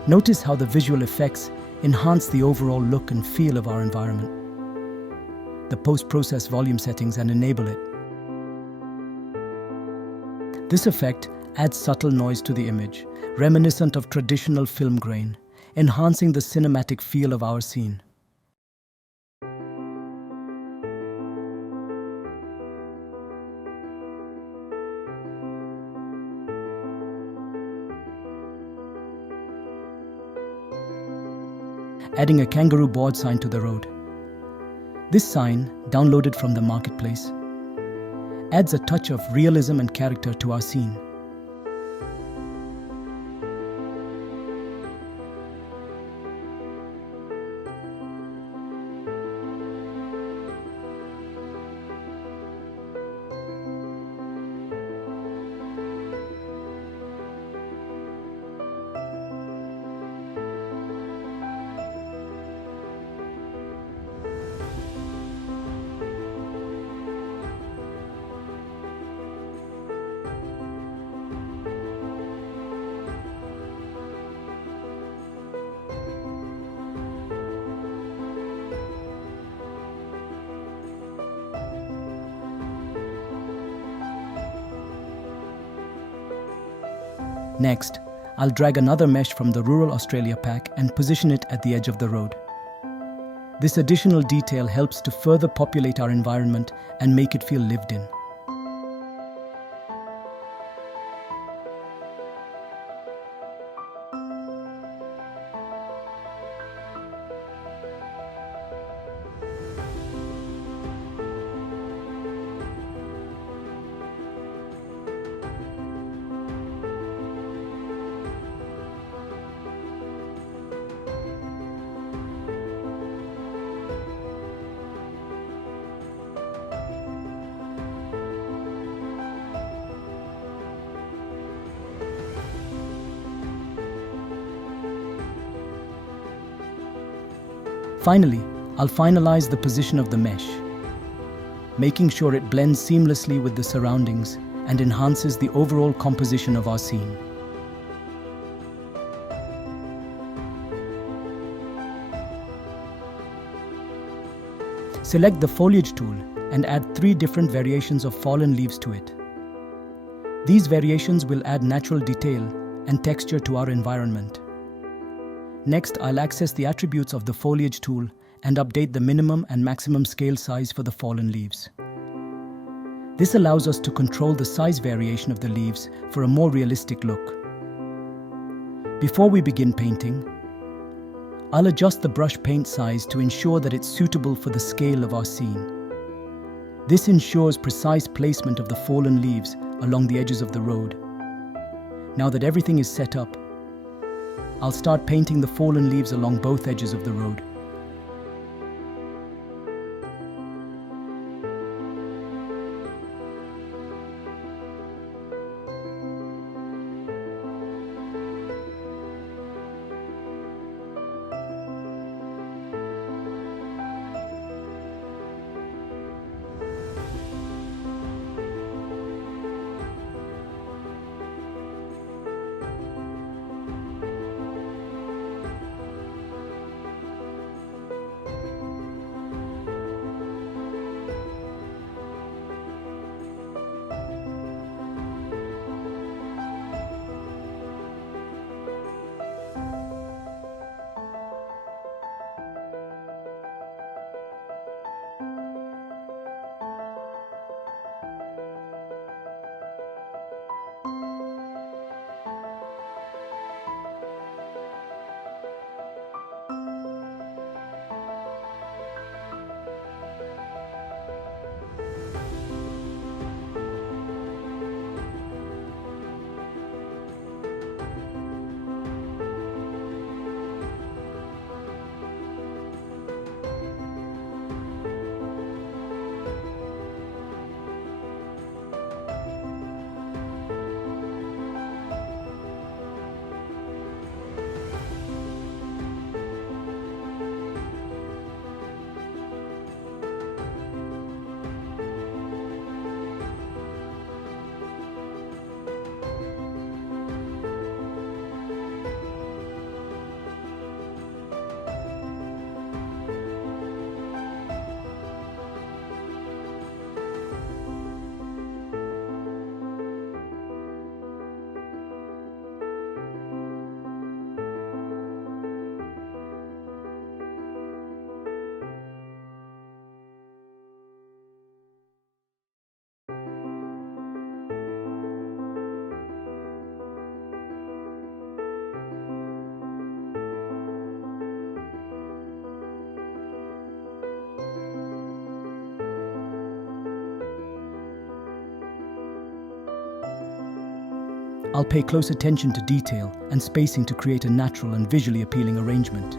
Notice how the visual effects enhance the overall look and feel of our environment. The post-process volume settings and enable it. This effect adds subtle noise to the image, reminiscent of traditional film grain, enhancing the cinematic feel of our scene. Adding a kangaroo board sign to the road. This sign, downloaded from the marketplace, adds a touch of realism and character to our scene. Next, I'll drag another mesh from the Rural Australia pack and position it at the edge of the road. This additional detail helps to further populate our environment and make it feel lived in. Finally, I'll finalize the position of the mesh, making sure it blends seamlessly with the surroundings and enhances the overall composition of our scene. Select the foliage tool and add 3 different variations of fallen leaves to it. These variations will add natural detail and texture to our environment. Next, I'll access the attributes of the foliage tool and update the minimum and maximum scale size for the fallen leaves. This allows us to control the size variation of the leaves for a more realistic look. Before we begin painting, I'll adjust the brush paint size to ensure that it's suitable for the scale of our scene. This ensures precise placement of the fallen leaves along the edges of the road. Now that everything is set up, I'll start painting the fallen leaves along both edges of the road. I'll pay close attention to detail and spacing to create a natural and visually appealing arrangement.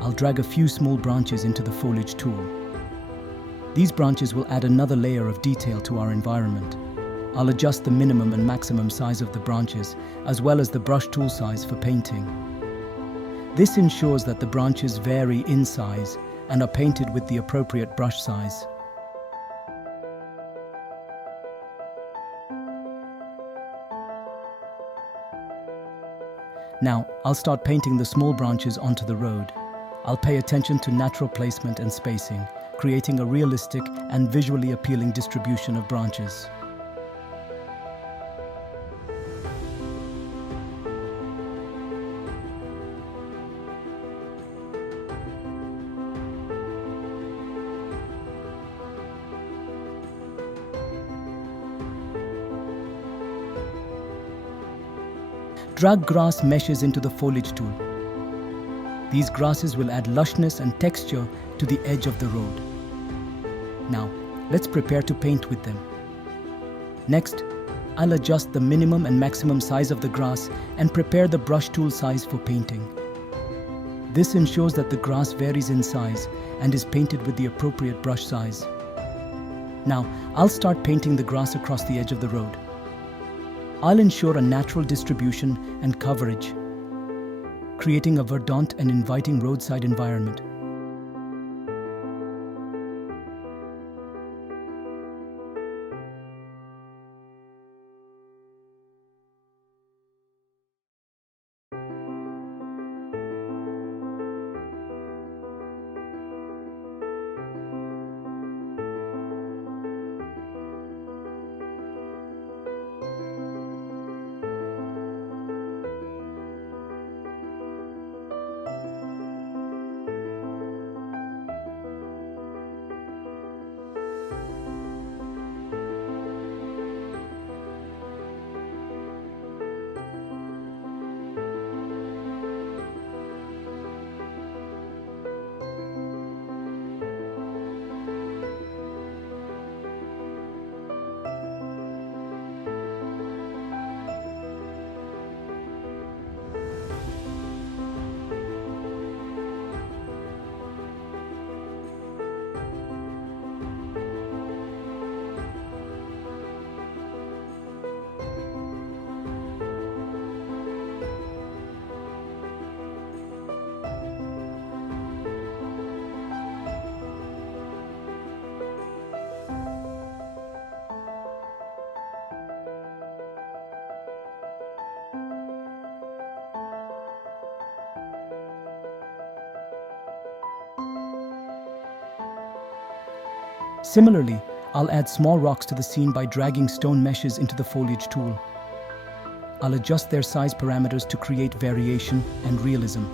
I'll drag a few small branches into the foliage tool. These branches will add another layer of detail to our environment. I'll adjust the minimum and maximum size of the branches, as well as the brush tool size for painting. This ensures that the branches vary in size and are painted with the appropriate brush size. Now, I'll start painting the small branches onto the road. I'll pay attention to natural placement and spacing, creating a realistic and visually appealing distribution of branches. Drag grass meshes into the foliage tool. These grasses will add lushness and texture to the edge of the road. Now, let's prepare to paint with them. Next, I'll adjust the minimum and maximum size of the grass and prepare the brush tool size for painting. This ensures that the grass varies in size and is painted with the appropriate brush size. Now, I'll start painting the grass across the edge of the road. I'll ensure a natural distribution and coverage, creating a verdant and inviting roadside environment. Similarly, I'll add small rocks to the scene by dragging stone meshes into the foliage tool. I'll adjust their size parameters to create variation and realism.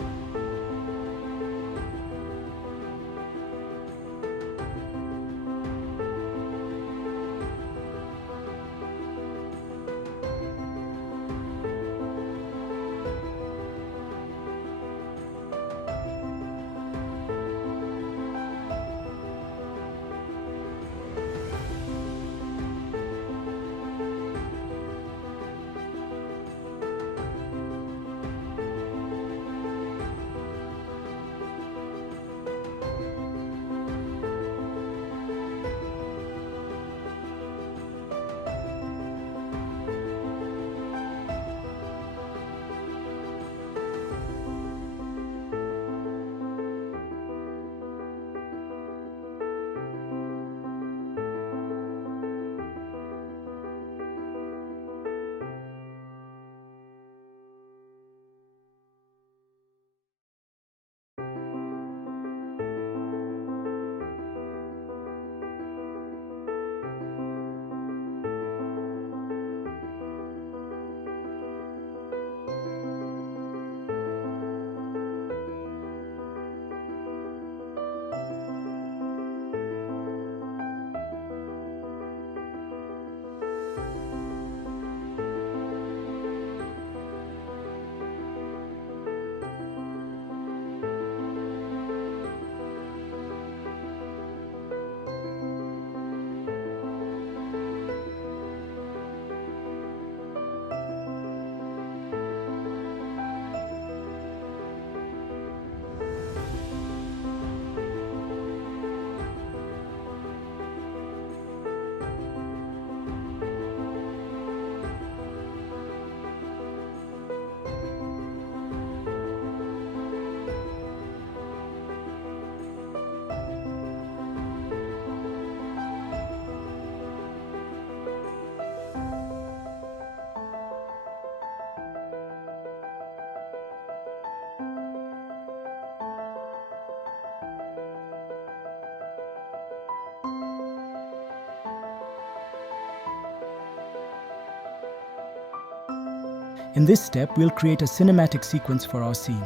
In this step, we'll create a cinematic sequence for our scene.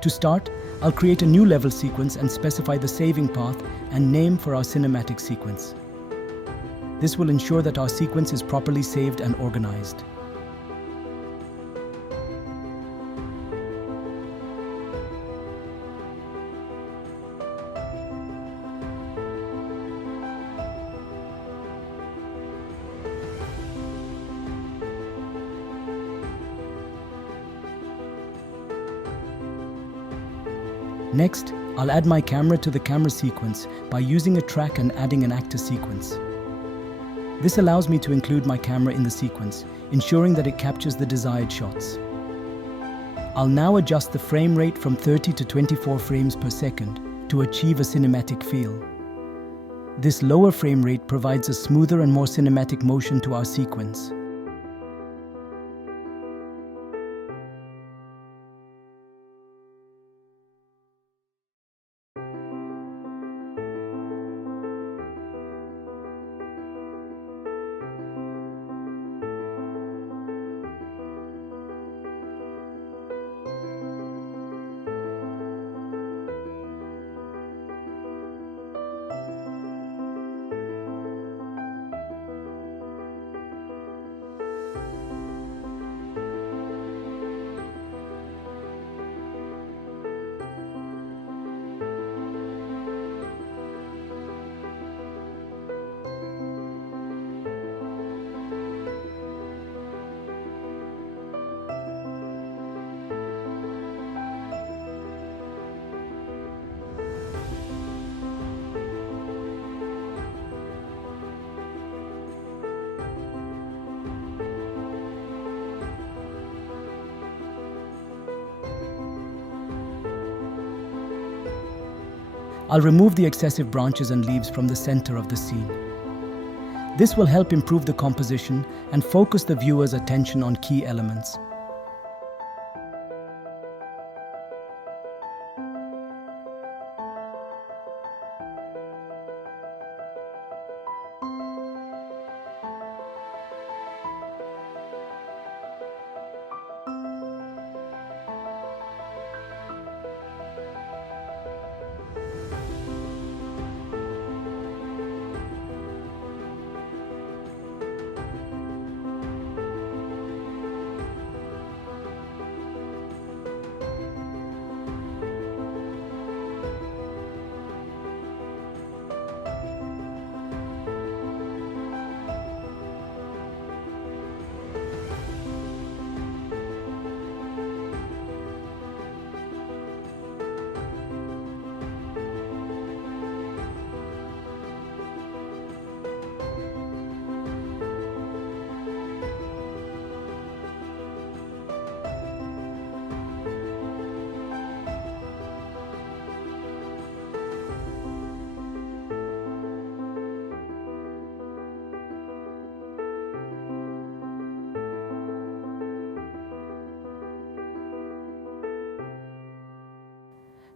To start, I'll create a new level sequence and specify the saving path and name for our cinematic sequence. This will ensure that our sequence is properly saved and organized. Next, I'll add my camera to the camera sequence by using a track and adding an actor sequence. This allows me to include my camera in the sequence, ensuring that it captures the desired shots. I'll now adjust the frame rate from 30 to 24 frames per second to achieve a cinematic feel. This lower frame rate provides a smoother and more cinematic motion to our sequence. I'll remove the excessive branches and leaves from the center of the scene. This will help improve the composition and focus the viewer's attention on key elements.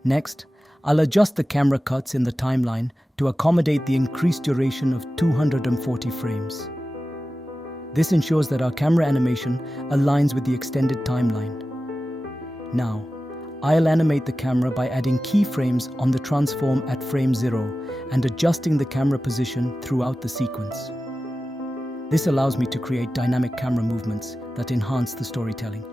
Next, I'll adjust the camera cuts in the timeline to accommodate the increased duration of 240 frames. This ensures that our camera animation aligns with the extended timeline. Now, I'll animate the camera by adding keyframes on the transform at frame 0 and adjusting the camera position throughout the sequence. This allows me to create dynamic camera movements that enhance the storytelling.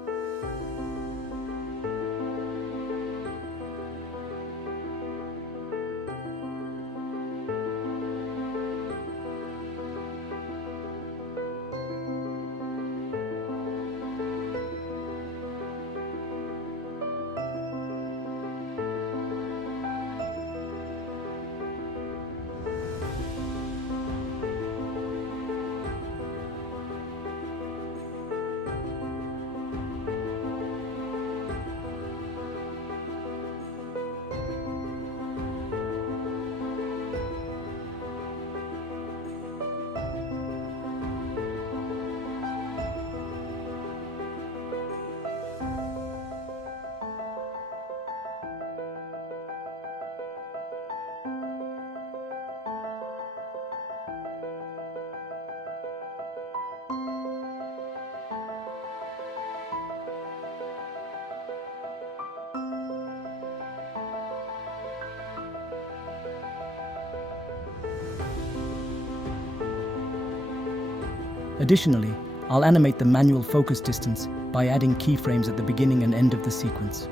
Additionally, I'll animate the manual focus distance by adding keyframes at the beginning and end of the sequence.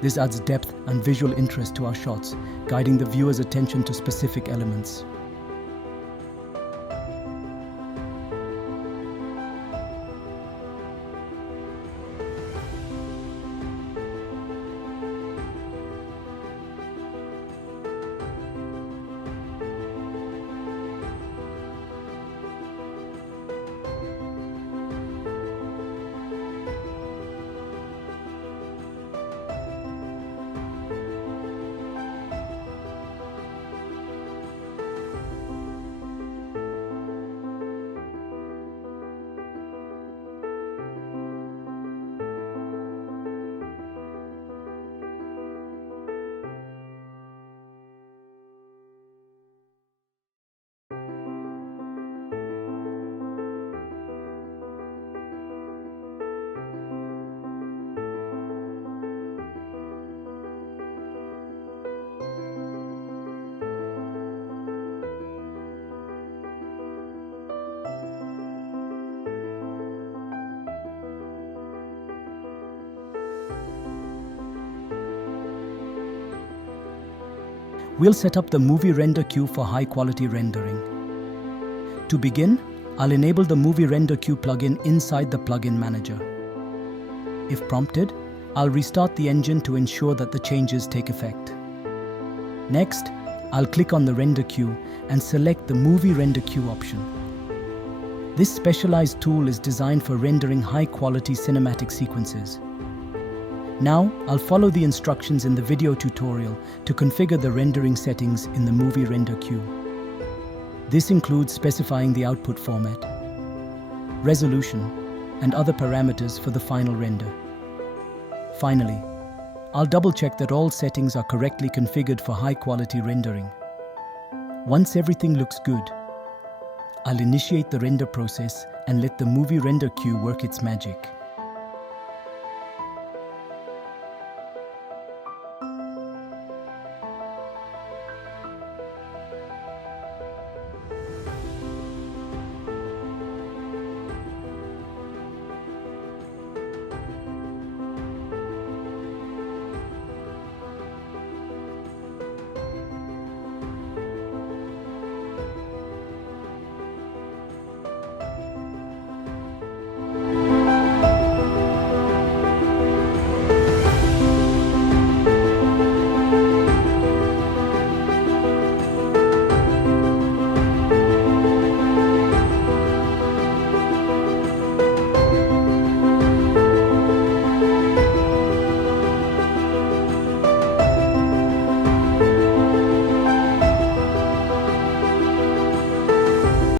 This adds depth and visual interest to our shots, guiding the viewer's attention to specific elements. We'll set up the movie render queue for high-quality rendering. To begin, I'll enable the movie render queue plugin inside the plugin manager. If prompted, I'll restart the engine to ensure that the changes take effect. Next, I'll click on the render queue and select the movie render queue option. This specialized tool is designed for rendering high-quality cinematic sequences. Now, I'll follow the instructions in the video tutorial to configure the rendering settings in the movie render queue. This includes specifying the output format, resolution, and other parameters for the final render. Finally, I'll double-check that all settings are correctly configured for high-quality rendering. Once everything looks good, I'll initiate the render process and let the movie render queue work its magic.